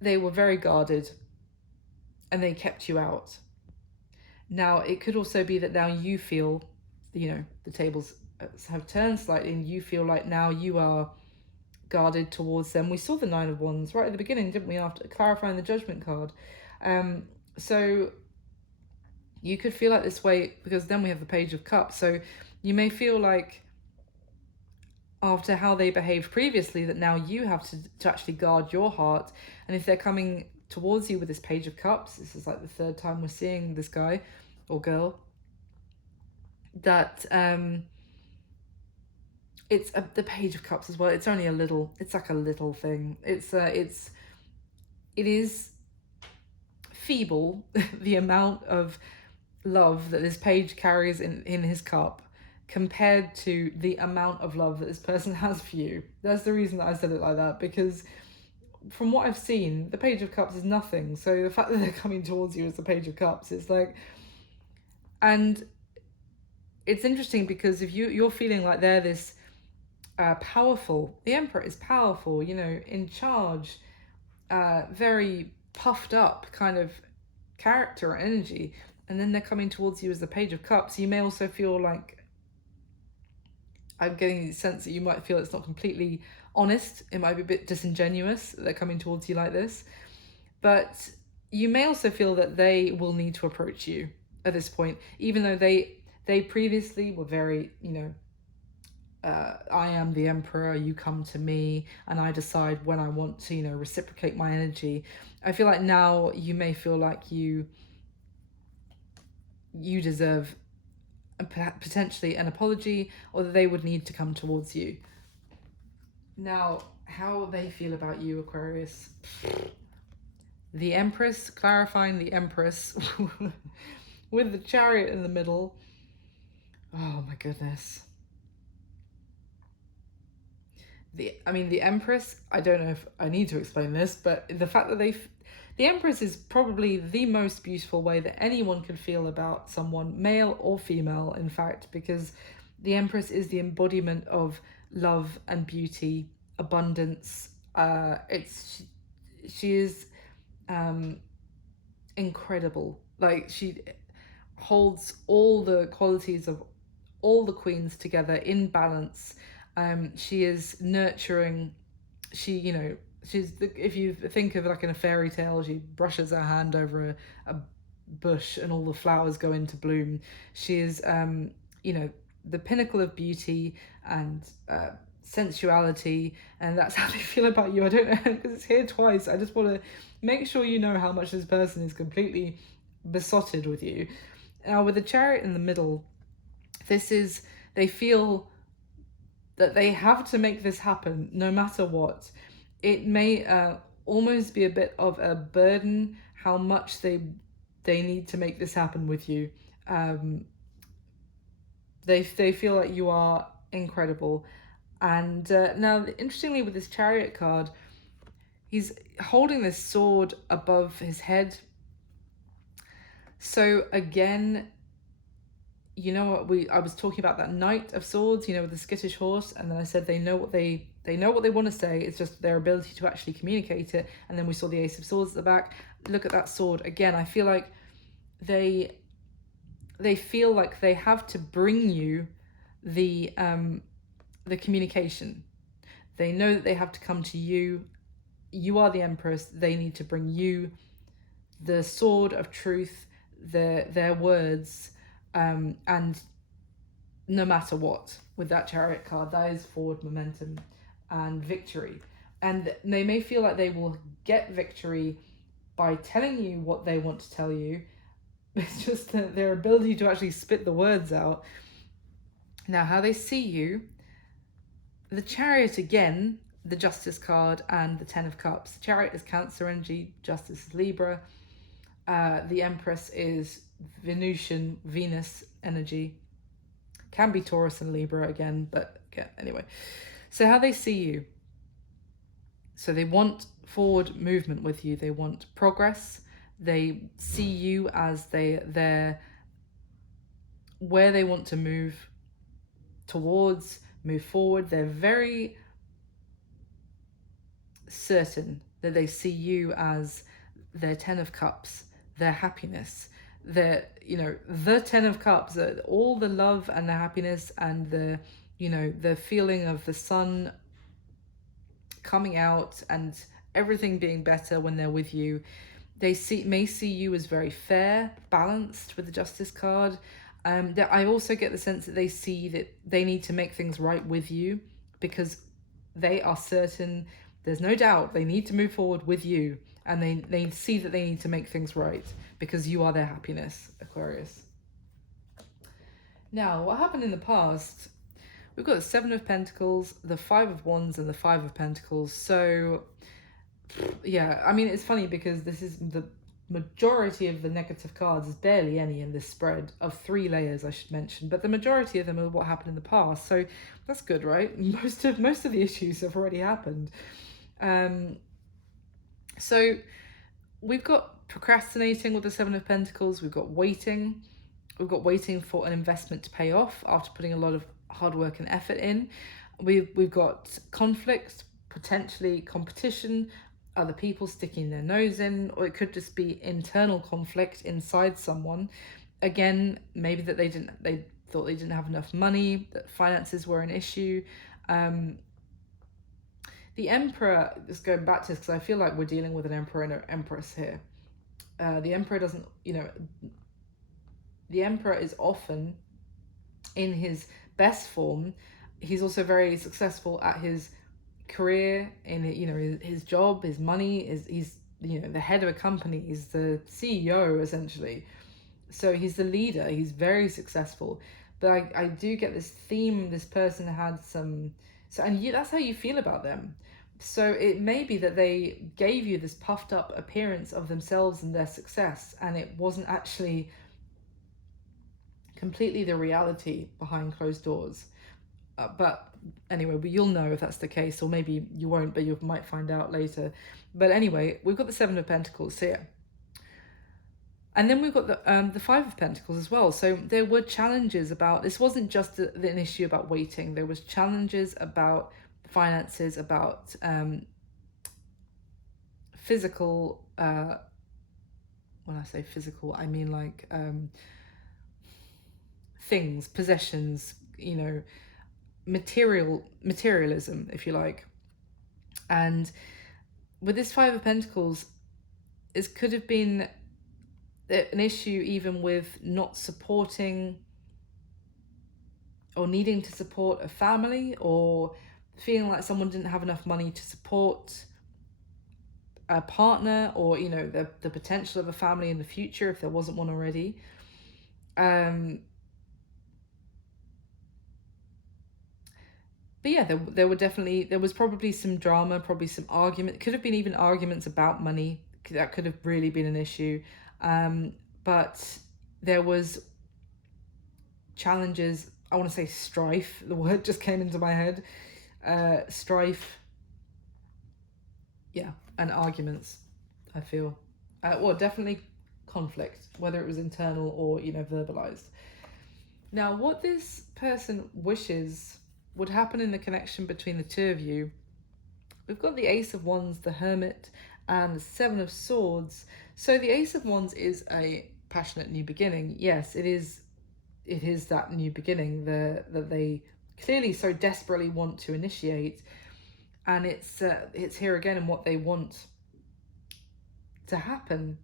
they were very guarded and they kept you out. Now it could also be that now you feel, the tables have turned slightly, and you feel like now you are guarded towards them. We saw the Nine of Wands right at the beginning, didn't we, after clarifying the Judgment card. So you could feel like this way, because then we have the Page of Cups. So you may feel like, after how they behaved previously, that now you have to actually guard your heart. And if they're coming towards you with this Page of Cups, this is like the third time we're seeing this guy or girl, that it's the Page of Cups as well. It's only it's like a little thing. It is feeble, the amount of love that this page carries in his cup compared to the amount of love that this person has for you. That's the reason that I said it like that, because from what I've seen, the Page of Cups is nothing. So the fact that they're coming towards you as the Page of Cups, it's like, and it's interesting because if you're feeling like they're this powerful, the Emperor is powerful, in charge, very puffed up kind of character or energy, and then they're coming towards you as the Page of Cups, you may also feel like, I'm getting the sense that you might feel it's not completely honest. It might be a bit disingenuous that they're coming towards you like this. But you may also feel that they will need to approach you at this point, even though they previously were very, I am the Emperor, you come to me, and I decide when I want to, reciprocate my energy. I feel like now you may feel like you deserve potentially an apology, or that they would need to come towards you. Now, how they feel about you, Aquarius. The Empress, clarifying the Empress with the Chariot in the middle. Oh my goodness. The Empress, I don't know if I need to explain this, but the fact that the Empress is probably the most beautiful way that anyone could feel about someone, male or female, in fact, because the Empress is the embodiment of love and beauty, abundance. She is incredible. Like, she holds all the qualities of all the queens together in balance. She is nurturing. She, if you think of like in a fairy tale, she brushes her hand over a bush and all the flowers go into bloom. She is, the pinnacle of beauty and sensuality, and that's how they feel about you. I don't know, because it's here twice. I just want to make sure you know how much this person is completely besotted with you. Now, with the Chariot in the middle, they feel that they have to make this happen no matter what. It may almost be a bit of a burden how much they need to make this happen with you. They feel like you are incredible. And now, interestingly, with this Chariot card, he's holding this sword above his head. So again, I was talking about that Knight of Swords, with the skittish horse, and then I said they know what they want to say. It's just their ability to actually communicate it. And then we saw the Ace of Swords at the back. Look at that sword again. I feel like they feel like they have to bring you the communication. They know that they have to come to you you are the Empress. They need to bring you the sword of truth, their words, and no matter what, with that Chariot card, that is forward momentum and victory. And they may feel like they will get victory by telling you what they want to tell you. It's just that their ability to actually spit the words out. Now, how they see you, the Chariot again, the Justice card, and the Ten of Cups. The Chariot is Cancer energy, Justice is Libra. The Empress is Venusian, Venus energy. Can be Taurus and Libra again, but anyway. So how they see you. So they want forward movement with you. They want progress. They see you as they're where they want to move towards, move forward. They're very certain that they see you as their Ten of Cups, their happiness, the Ten of Cups, all the love and the happiness and the feeling of the sun coming out and everything being better when they're with you. They may see you as very fair, balanced with the Justice card. I also get the sense that they see that they need to make things right with you because they are certain, there's no doubt, they need to move forward with you, and they see that they need to make things right because you are their happiness, Aquarius. Now, what happened in the past, we've got the Seven of Pentacles, the Five of Wands, and the Five of Pentacles. So, yeah, I mean, it's funny because this is the majority of the negative cards. There's barely any in this spread of 3 layers, I should mention, but the majority of them are what happened in the past. So that's good, right? Most of the issues have already happened. So we've got procrastinating with the Seven of Pentacles. We've got waiting. We've got waiting for an investment to pay off after putting a lot of hard work and effort in. We've got conflict, potentially competition, other people sticking their nose in, or it could just be internal conflict inside someone. Again, maybe that they thought they didn't have enough money, that finances were an issue. The Emperor, just going back to this because I feel like we're dealing with an Emperor and an Empress here. The Emperor doesn't, the Emperor is often in his best form. He's also very successful at his career, in his job, his money. He's the head of a company. He's the CEO essentially. So he's the leader. He's very successful. But I do get this theme. This person had some. So that's how you feel about them. So it may be that they gave you this puffed up appearance of themselves and their success, and it wasn't actually completely the reality behind closed doors. But anyway, you'll know if that's the case, or maybe you won't, but you might find out later. But anyway, we've got the Seven of Pentacles here. And then we've got the Five of Pentacles as well. So there were challenges about, this wasn't just an issue about waiting. There was challenges about finances, about physical, when I say physical, I mean like things, possessions, materialism, if you like. And with this Five of Pentacles, it could have been an issue even with not supporting or needing to support a family, or feeling like someone didn't have enough money to support a partner, or the potential of a family in the future if there wasn't one already. But yeah, there was probably some drama, probably some argument. It could have been even arguments about money. That could have really been an issue. But there was challenges. I want to say strife. The word just came into my head. Strife. Yeah, and arguments, I feel. Well, definitely conflict, whether it was internal or, verbalized. Now, what this person wishes would happen in the connection between the two of you, we've got the Ace of Wands, the Hermit, and the Seven of Swords. So the Ace of Wands is a passionate new beginning. Yes, it is that new beginning that they clearly so desperately want to initiate. and it's here again in what they want to happen.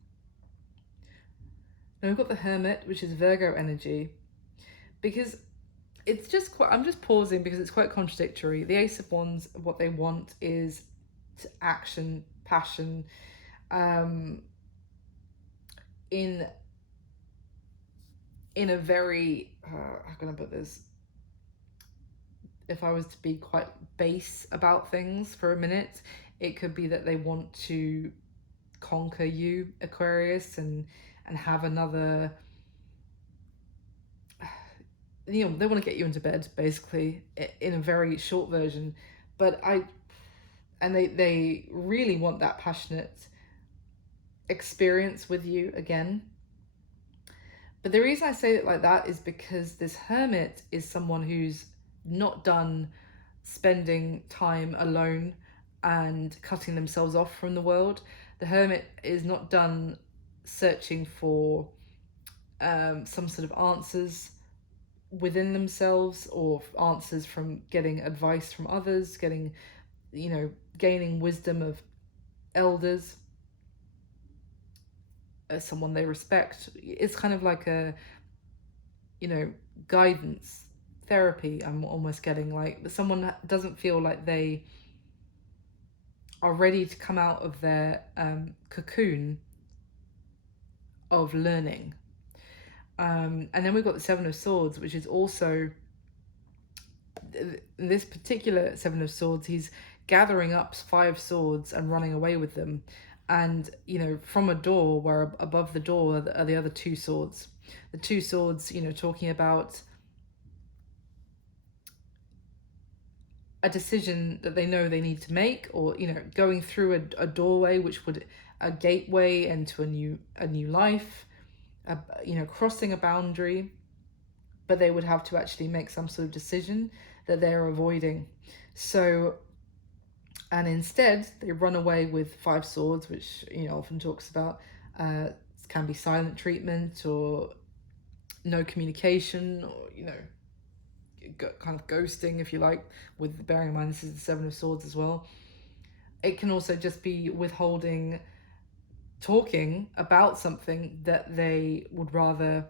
Now we've got the Hermit, which is Virgo energy, because it's just quite, I'm just pausing because it's quite contradictory. The Ace of Wands, what they want is action, passion, in a very how can I put this, if I was to be quite base about things for a minute, it could be that they want to conquer you, Aquarius, and have another, you know, they want to get you into bed basically, in a very short version. But they really want that passionate experience with you again. But the reason I say it like that is because this Hermit is someone who's not done spending time alone and cutting themselves off from the world. The Hermit is not done searching for some sort of answers within themselves, or answers from getting advice from others, getting, you know, gaining wisdom of elders, someone they respect. It's kind of like a, you know, guidance therapy. I'm almost getting like someone doesn't feel like they are ready to come out of their cocoon of learning. And then we've got the Seven of Swords, which is also, in this particular Seven of Swords, he's gathering up 5 swords and running away with them. And, you know, from a door where above the door are the other 2 swords. The 2 swords, you know, talking about a decision that they know they need to make, or, you know, going through a doorway, which would, a gateway into a new life, you know, crossing a boundary, but they would have to actually make some sort of decision that they're avoiding. So, and instead they run away with 5 swords, which, you know, often talks about can be silent treatment, or no communication, or, you know, kind of ghosting, if you like, with bearing in mind this is the Seven of Swords as well. It can also just be withholding talking about something that they would rather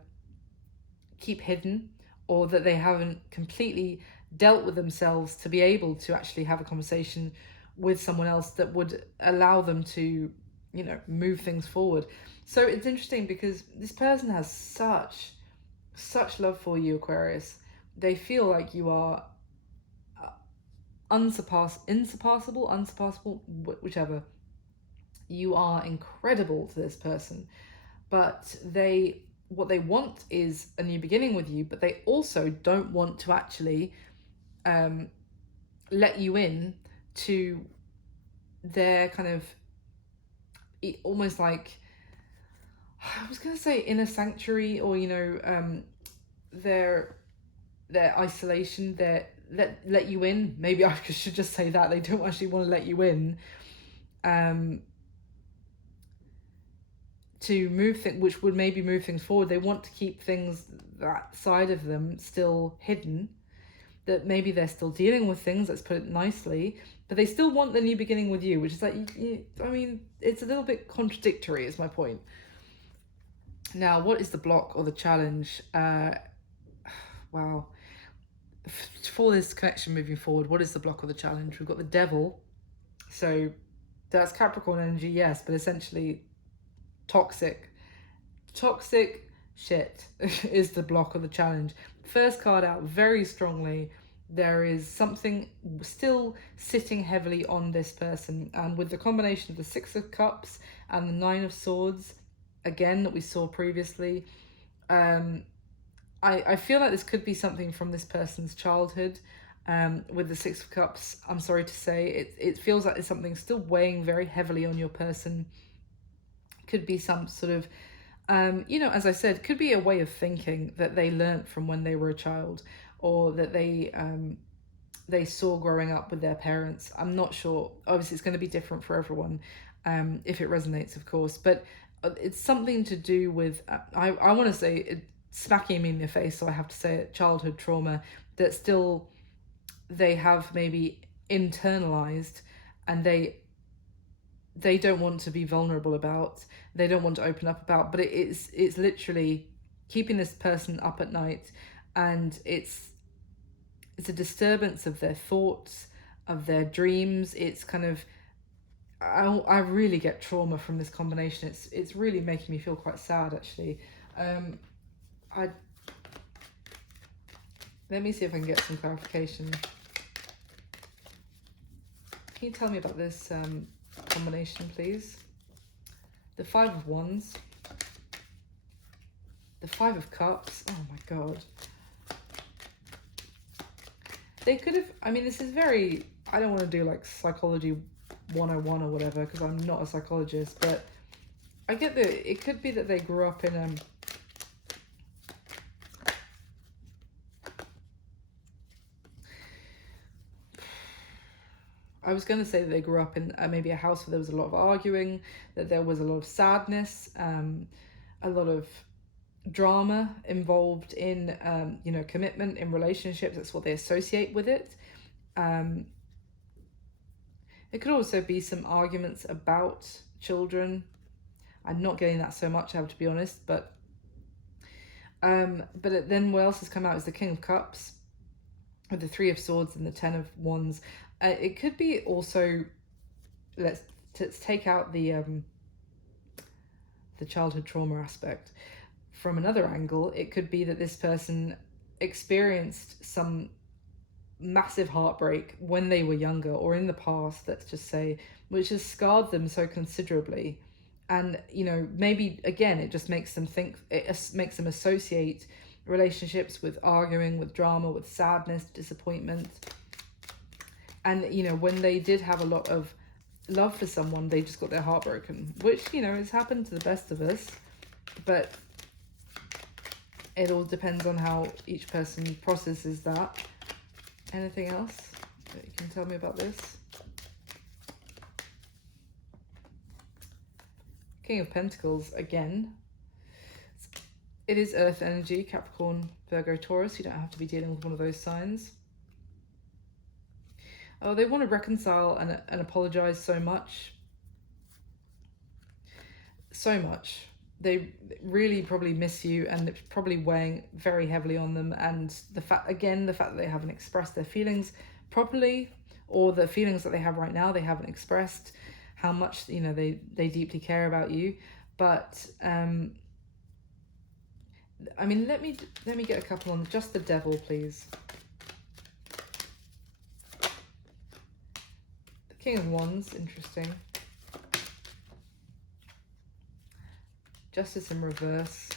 keep hidden, or that they haven't completely dealt with themselves to be able to actually have a conversation with someone else that would allow them to, you know, move things forward. So it's interesting because this person has such love for you, Aquarius. They feel like you are unsurpassable, whichever. You are incredible to this person, but what they want is a new beginning with you, but they also don't want to actually let you in to their kind of, almost like, I was going to say inner sanctuary, or, you know, their isolation, their let you in. Maybe I should just say that they don't actually want to let you in, to move things, which would maybe move things forward. They want to keep things, that side of them, still hidden, that maybe they're still dealing with things, let's put it nicely, but they still want the new beginning with you, which is like, I mean, it's a little bit contradictory, is my point. Now, what is the block or the challenge? Wow. For this connection moving forward, what is the block or the challenge? We've got the Devil. So that's Capricorn energy, yes, but essentially toxic shit is the block or the challenge. First card out very strongly. There is something still sitting heavily on this person, and with the combination of the 6 of Cups and the 9 of Swords, again, that we saw previously, I feel like this could be something from this person's childhood. With the 6 of Cups, I'm sorry to say, it feels like there's something still weighing very heavily on your person. Could be some sort of, you know, as I said, could be a way of thinking that they learnt from when they were a child, or that they saw growing up with their parents. I'm not sure. Obviously, it's going to be different for everyone, if it resonates, of course. But it's something to do with, I want to say, it, smacking me in the face, so I have to say it, childhood trauma that still they have maybe internalized, and they don't want to be vulnerable about, they don't want to open up about, but it's literally keeping this person up at night, and it's a disturbance of their thoughts, of their dreams. It's kind of, I really get trauma from this combination. It's really making me feel quite sad, actually. I Let me see if I can get some clarification. Can you tell me about this combination, please? The Five of Wands, the Five of Cups. Oh my God. They could have, I mean, this is very, I don't want to do like psychology 101 or whatever, because I'm not a psychologist, but I get that it could be that they grew up in I was going to say that they grew up in maybe a house where there was a lot of arguing, that there was a lot of sadness, a lot of drama involved in, you know, commitment in relationships. That's what they associate with it. It could also be some arguments about children. I'm not getting that so much, I have to be honest, but then what else has come out is the King of Cups with the Three of Swords and the Ten of Wands. It could be also, let's take out the childhood trauma aspect. From another angle, it could be that this person experienced some massive heartbreak when they were younger or in the past, let's just say, which has scarred them so considerably. And, you know, maybe, again, it just makes them think, it makes them associate relationships with arguing, with drama, with sadness, disappointment. And, you know, when they did have a lot of love for someone, they just got their heart broken, which, you know, has happened to the best of us. But it all depends on how each person processes that. Anything else that you can tell me about this? King of Pentacles again. It is Earth energy, Capricorn, Virgo, Taurus. You don't have to be dealing with one of those signs. Oh, they want to reconcile and apologize so much. So much. They really probably miss you, and it's probably weighing very heavily on them. And the fact that they haven't expressed their feelings properly, or the feelings that they have right now, they haven't expressed how much, you know, they deeply care about you. But I mean, let me get a couple on just the Devil, please. The King of Wands, interesting. Justice in reverse.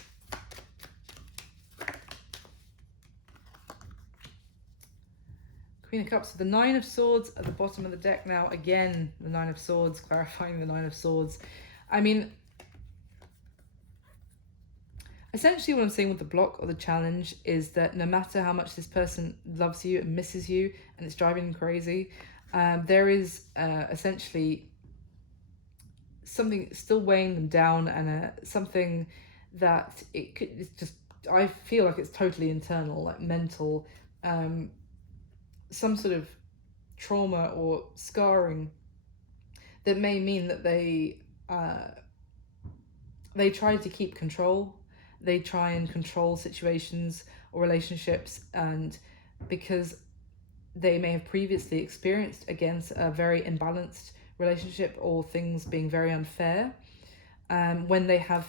Queen of Cups. The Nine of Swords at the bottom of the deck now. Again, the Nine of Swords, clarifying the Nine of Swords. I mean, essentially what I'm saying with the block or the challenge is that no matter how much this person loves you and misses you and it's driving them crazy, there is essentially something still weighing them down, and something that it's just, I feel like it's totally internal, like mental, some sort of trauma or scarring that may mean that they try to keep control. They try and control situations or relationships, and because they may have previously experienced against a very imbalanced relationship or things being very unfair, when they have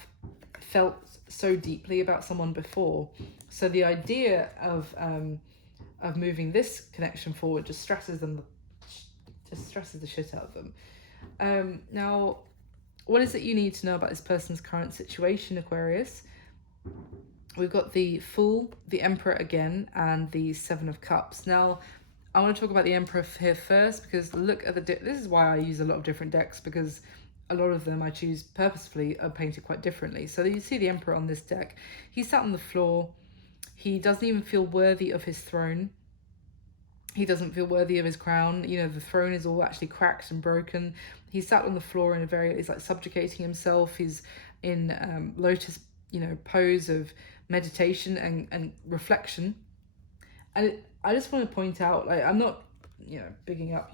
felt so deeply about someone before. So the idea of moving this connection forward just stresses the shit out of them. Now, what is it you need to know about this person's current situation, Aquarius? We've got the Fool, the Emperor again, and the Seven of Cups. Now, I want to talk about the Emperor here first, because look at this is why I use a lot of different decks, because a lot of them I choose purposefully are painted quite differently. So you see the Emperor on this deck. He's sat on the floor. He doesn't even feel worthy of his throne. He doesn't feel worthy of his crown. You know, the throne is all actually cracked and broken. He's sat on the floor in he's like subjugating himself. He's in lotus, you know, pose of meditation and reflection. And I just want to point out, like, I'm not bigging up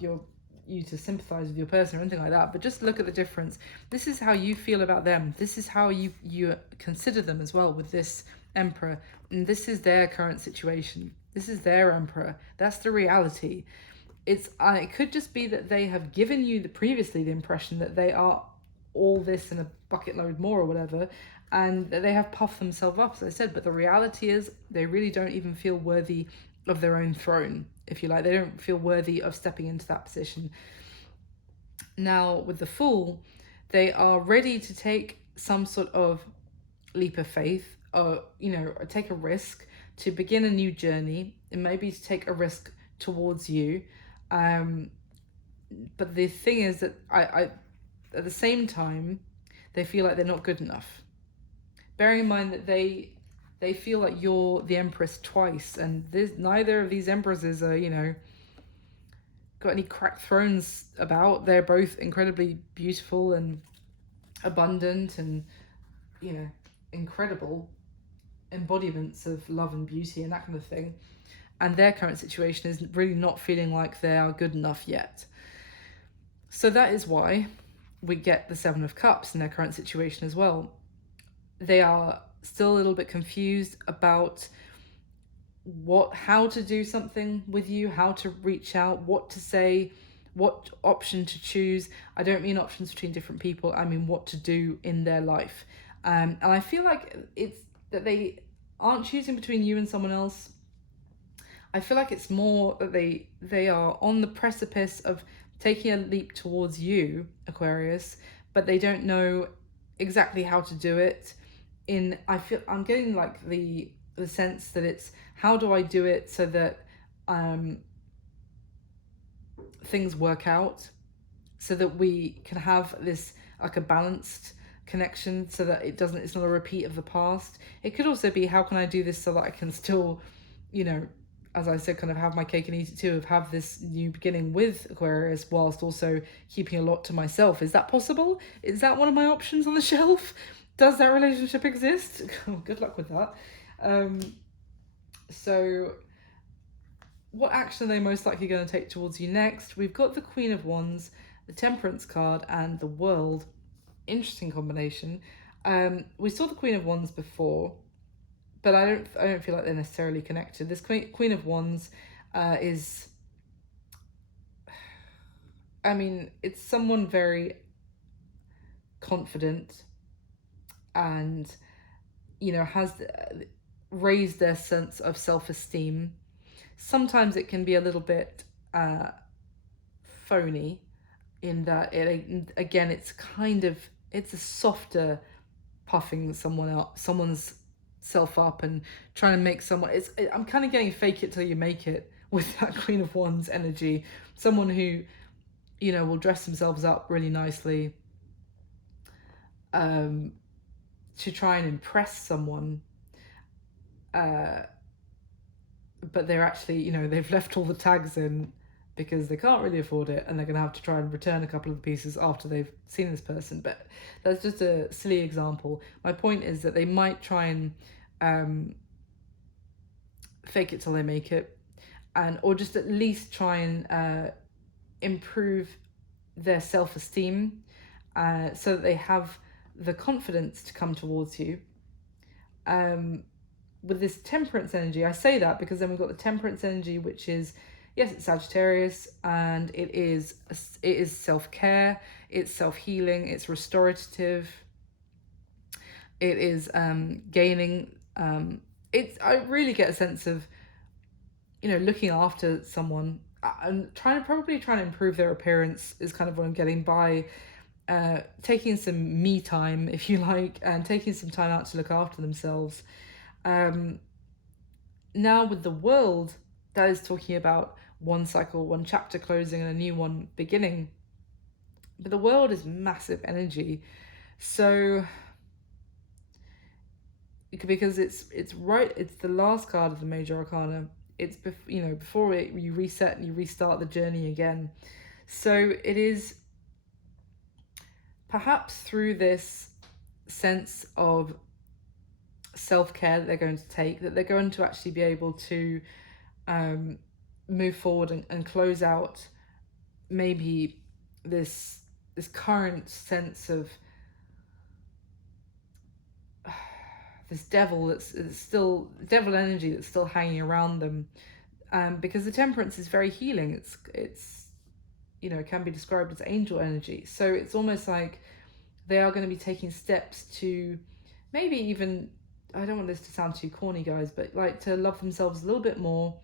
you to sympathize with your person or anything like that, but just look at the difference. This is how you feel about them. This is how you consider them as well with this emperor, and this is their current situation. This is their emperor. That's the reality. It could just be that they have given you previously the impression that they are all this and a bucket load more or whatever, and that they have puffed themselves up, as I said. But the reality is they really don't even feel worthy of their own throne, if you like. They don't feel worthy of stepping into that position. Now, with the Fool, they are ready to take some sort of leap of faith, or take a risk to begin a new journey, and maybe to take a risk towards you. But the thing is that I at the same time, they feel like they're not good enough. Bearing in mind that they feel like you're the empress twice, and neither of these empresses are got any cracked thrones about. They're both incredibly beautiful and abundant and incredible embodiments of love and beauty and that kind of thing. And their current situation is really not feeling like they are good enough yet. So that is why we get the Seven of Cups in their current situation as well. They are still a little bit confused about how to do something with you, how to reach out, what to say, what option to choose. I don't mean options between different people, I mean what to do in their life. And I feel like it's that they aren't choosing between you and someone else. I feel like it's more that they are on the precipice of taking a leap towards you, Aquarius, but they don't know exactly how to do it. I'm getting like the sense that it's, how do I do it so that things work out, so that we can have this like a balanced connection, so that it's not a repeat of the past. It could also be, how can I do this so that I can still, as I said, kind of have my cake and eat it too, of have this new beginning with Aquarius whilst also keeping a lot to myself. Is that possible? Is that one of my options on the shelf? Does that relationship exist? Good luck with that. So what action are they most likely going to take towards you next? We've got the Queen of Wands, the Temperance card, and the World. Interesting combination. We saw the Queen of Wands before, but I don't feel like they're necessarily connected. This Queen of Wands is, it's someone very confident and, has raised their sense of self-esteem. Sometimes it can be a little bit phony, in that it's a softer puffing someone's self up and trying to make someone. I'm kind of getting fake it till you make it with that Queen of Wands energy. Someone who, will dress themselves up really nicely to try and impress someone, but they're actually, they've left all the tags in because they can't really afford it, and they're going to have to try and return a couple of the pieces after they've seen this person. But that's just a silly example. My point is that they might try and fake it till they make it, or just at least try and improve their self-esteem, so that they have the confidence to come towards you. With this Temperance energy, I say that because then we've got the Temperance energy, which is, yes, it's Sagittarius, and it is self-care, it's self-healing, it's restorative, it is gaining. I really get a sense of, looking after someone and trying to improve their appearance is kind of what I'm getting by taking some me time, if you like, and taking some time out to look after themselves. Now with the World, that is talking about one cycle, one chapter closing and a new one beginning. But the World is massive energy. So, because it's the last card of the major arcana. It's before you reset and you restart the journey again. So it is perhaps through this sense of self-care that they're going to take, that they're going to actually be able to move forward and close out maybe this current sense of this devil that's still devil energy that's still hanging around them, because the temperance is very healing. It's it can be described as angel energy, so it's almost like they are going to be taking steps to maybe even, I don't want this to sound too corny, guys, but like to love themselves a little bit more.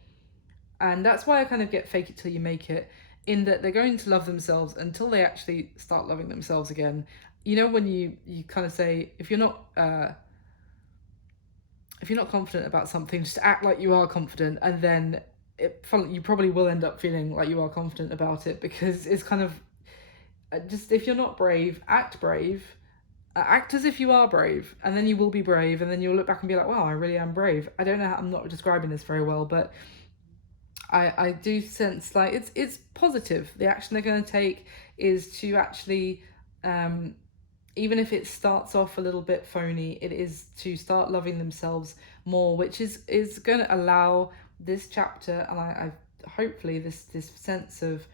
And that's why I kind of get fake it till you make it, in that they're going to love themselves until they actually start loving themselves again. When you kind of say, if you're not confident about something, just act like you are confident, and then you probably will end up feeling like you are confident about it, because it's kind of just, if you're not brave, act brave. Act as if you are brave, and then you will be brave, and then you'll look back and be like, wow, I really am brave. I don't know how, I'm not describing this very well, but I do sense like it's positive. The action they're going to take is to actually, even if it starts off a little bit phony, it is to start loving themselves more, which is going to allow this chapter, and I hopefully this sense of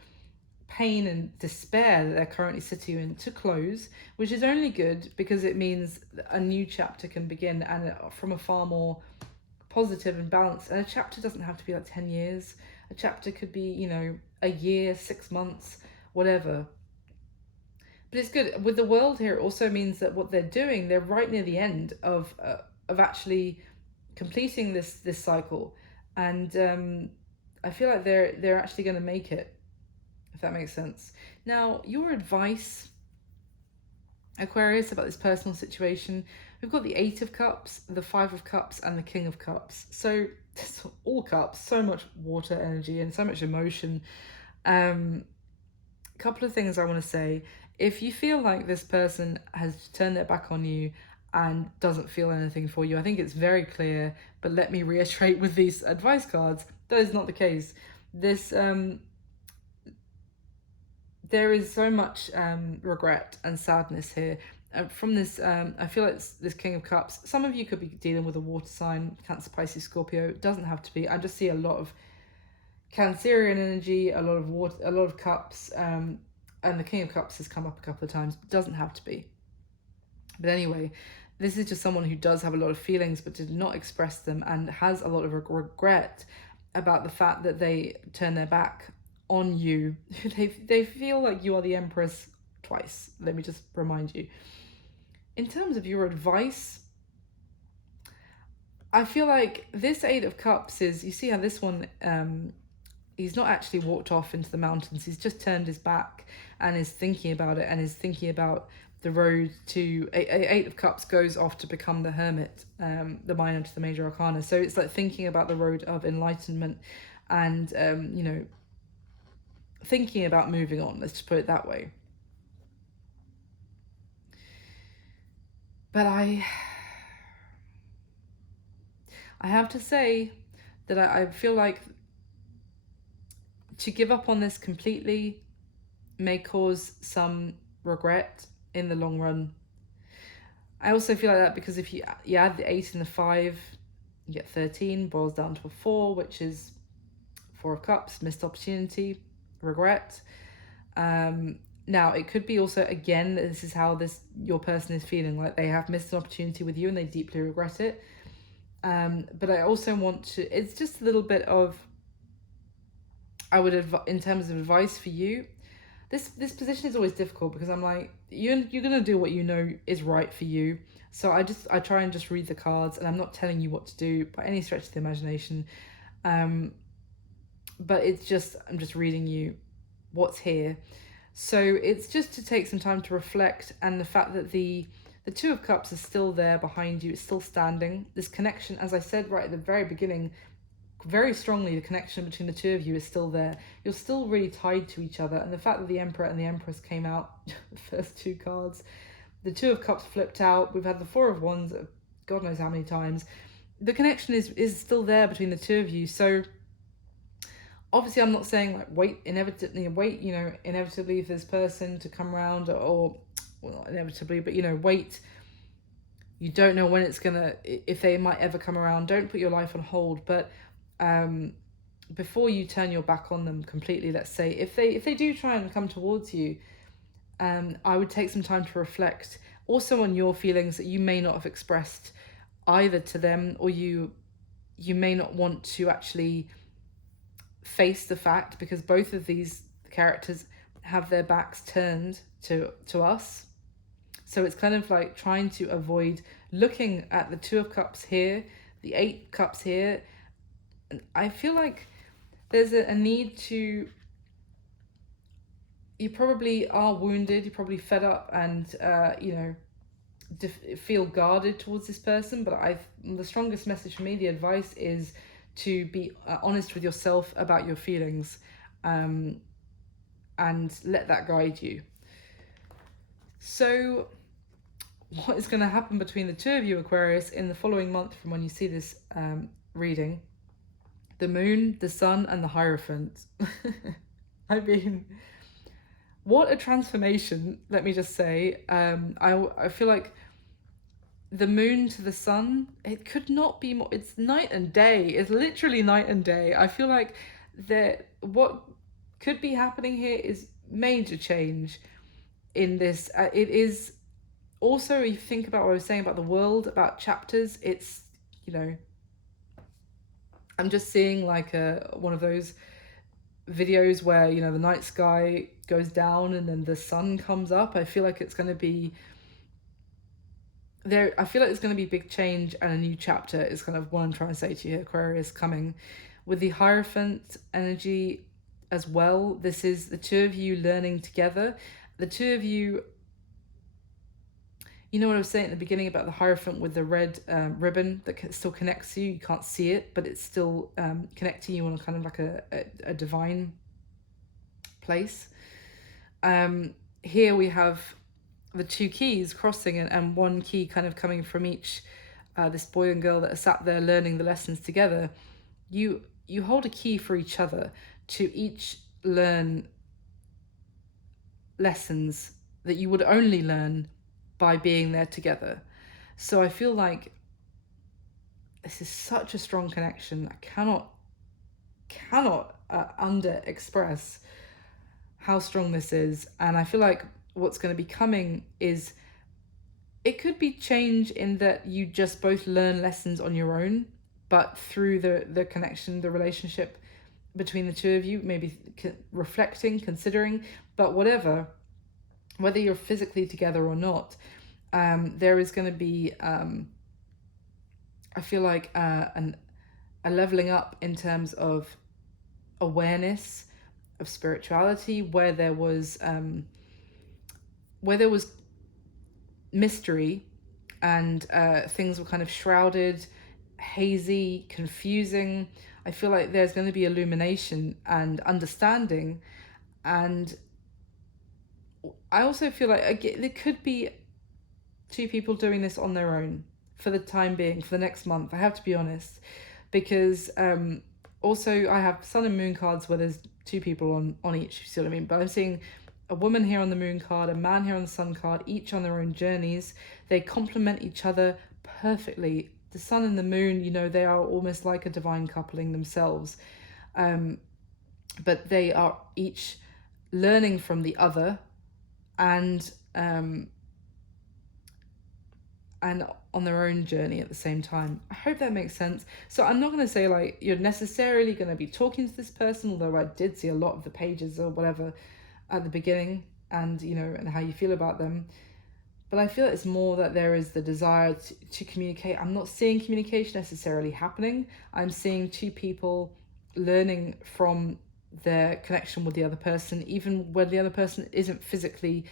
pain and despair that they're currently sitting in to close, which is only good because it means a new chapter can begin, and from a far more positive and balanced. And a chapter doesn't have to be like 10 years. A chapter could be, a year, 6 months, whatever. But it's good. With the world here, it also means that what they're doing, they're right near the end of actually completing this cycle. And I feel like they're actually going to make it, if that makes sense. Now, your advice, Aquarius, about this personal situation, we've got the 8 of Cups, the 5 of Cups, and the King of Cups. So all cups, so much water energy and so much emotion. Couple of things I want to say. If you feel like this person has turned their back on you and doesn't feel anything for you, I think it's very clear, but let me reiterate with these advice cards, that is not the case. This there is so much regret and sadness here. From this, I feel like this King of Cups, some of you could be dealing with a water sign, Cancer, Pisces, Scorpio. It doesn't have to be. I just see a lot of Cancerian energy, a lot of water, a lot of cups, and the King of Cups has come up a couple of times. It doesn't have to be. But anyway, this is just someone who does have a lot of feelings but did not express them, and has a lot of regret about the fact that they turned their back on you. They feel like you are the Empress twice. Let me just remind you. In terms of your advice, I feel like this 8 of Cups is, you see how this one, he's not actually walked off into the mountains. He's just turned his back and is thinking about it, and is thinking about the road to 8 of Cups goes off to become the Hermit, the minor to the major arcana. So it's like thinking about the road of enlightenment, and thinking about moving on, let's just put it that way. But I have to say that I feel like to give up on this completely may cause some regret in the long run. I also feel like that because if you add the 8 and the 5, you get 13, boils down to a 4, which is 4 of Cups, missed opportunity, regret. Now, it could be also, again, this is how your person is feeling, like they have missed an opportunity with you and they deeply regret it. But I also want to, it's just a little bit of, in terms of advice for you, this position is always difficult because I'm like, you're going to do what you know is right for you. So I try and just read the cards, and I'm not telling you what to do by any stretch of the imagination. But I'm just reading you what's here. So it's just to take some time to reflect, and the fact that the 2 of Cups is still there behind you, it's still standing. This connection, as I said right at the very beginning, very strongly, the connection between the 2 of you is still there. You're still really tied to each other, and the fact that the Emperor and the Empress came out, the first 2 cards, the 2 of Cups flipped out, we've had the 4 of Wands, God knows how many times. The connection is still there between the 2 of you. So obviously, I'm not saying like wait inevitably for this person to come around, or well, not inevitably, but wait. You don't know when it's gonna, if they might ever come around. Don't put your life on hold, but before you turn your back on them completely, let's say, if they do try and come towards you, I would take some time to reflect also on your feelings that you may not have expressed either to them, or you may not want to actually face the fact, because both of these characters have their backs turned to us. So it's kind of like trying to avoid looking at the Two of Cups here, the Eight of Cups here. And I feel like there's a need to, you probably are wounded, you're probably fed up, and feel guarded towards this person. But the strongest message for me, the advice is to be honest with yourself about your feelings, and let that guide you. So what is going to happen between the two of you, Aquarius, in the following month from when you see this reading? The moon, the sun, and the Hierophant. I mean, what a transformation, let me just say. I feel like the moon to the sun, it could not be more, it's night and day. It's literally night and day. I feel like what could be happening here is major change in this. It is also, if you think about what I was saying about the world, about chapters, it's, I'm just seeing like one of those videos where, the night sky goes down and then the sun comes up. I feel like it's going to be there. I feel like there's going to be big change and a new chapter is kind of what I'm trying to say to you, Aquarius, coming. With the Hierophant energy as well, this is the two of you learning together. The two of you, you know what I was saying at the beginning about the Hierophant with the red ribbon that still connects you. You can't see it, but it's still connecting you on a kind of like a divine place. Here we have the two keys crossing, and one key kind of coming from each, this boy and girl that are sat there learning the lessons together. You hold a key for each other to each learn lessons that you would only learn by being there together. So I feel like this is such a strong connection. I cannot under express how strong this is. And I feel like what's going to be coming is, it could be change in that you just both learn lessons on your own, but through the connection, the relationship between the two of you, maybe reflecting, considering, but whether you're physically together or not, there is going to be, I feel like a leveling up in terms of awareness of spirituality, where there was mystery and things were kind of shrouded, hazy, confusing. I feel like there's going to be illumination and understanding. And I also feel like there could be two people doing this on their own for the time being, for the next month. I have to be honest, because also I have sun and moon cards where there's two people on each, you see what I mean? But I'm seeing a woman here on the moon card, a man here on the sun card, each on their own journeys. They complement each other perfectly. The sun and the moon, they are almost like a divine coupling themselves. But they are each learning from the other, and on their own journey at the same time. I hope that makes sense. So I'm not going to say like you're necessarily going to be talking to this person, although I did see a lot of the pages or whatever at the beginning, and and how you feel about them. But I feel it's more that there is the desire to communicate. I'm not seeing communication necessarily happening. I'm seeing two people learning from their connection with the other person, even when the other person isn't physically,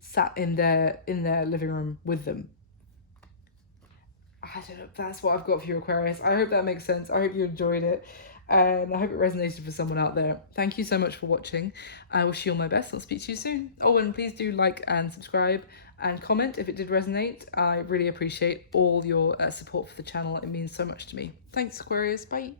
sat in their living room with them. I don't know, that's what I've got for you, Aquarius. I hope that makes sense. I hope you enjoyed it, and I hope it resonated for someone out there. Thank you so much for watching. I wish you all my best. I'll speak to you soon. Oh, and please do like and subscribe and comment if it did resonate. I really appreciate all your support for the channel. It means so much to me. Thanks, Aquarius. Bye.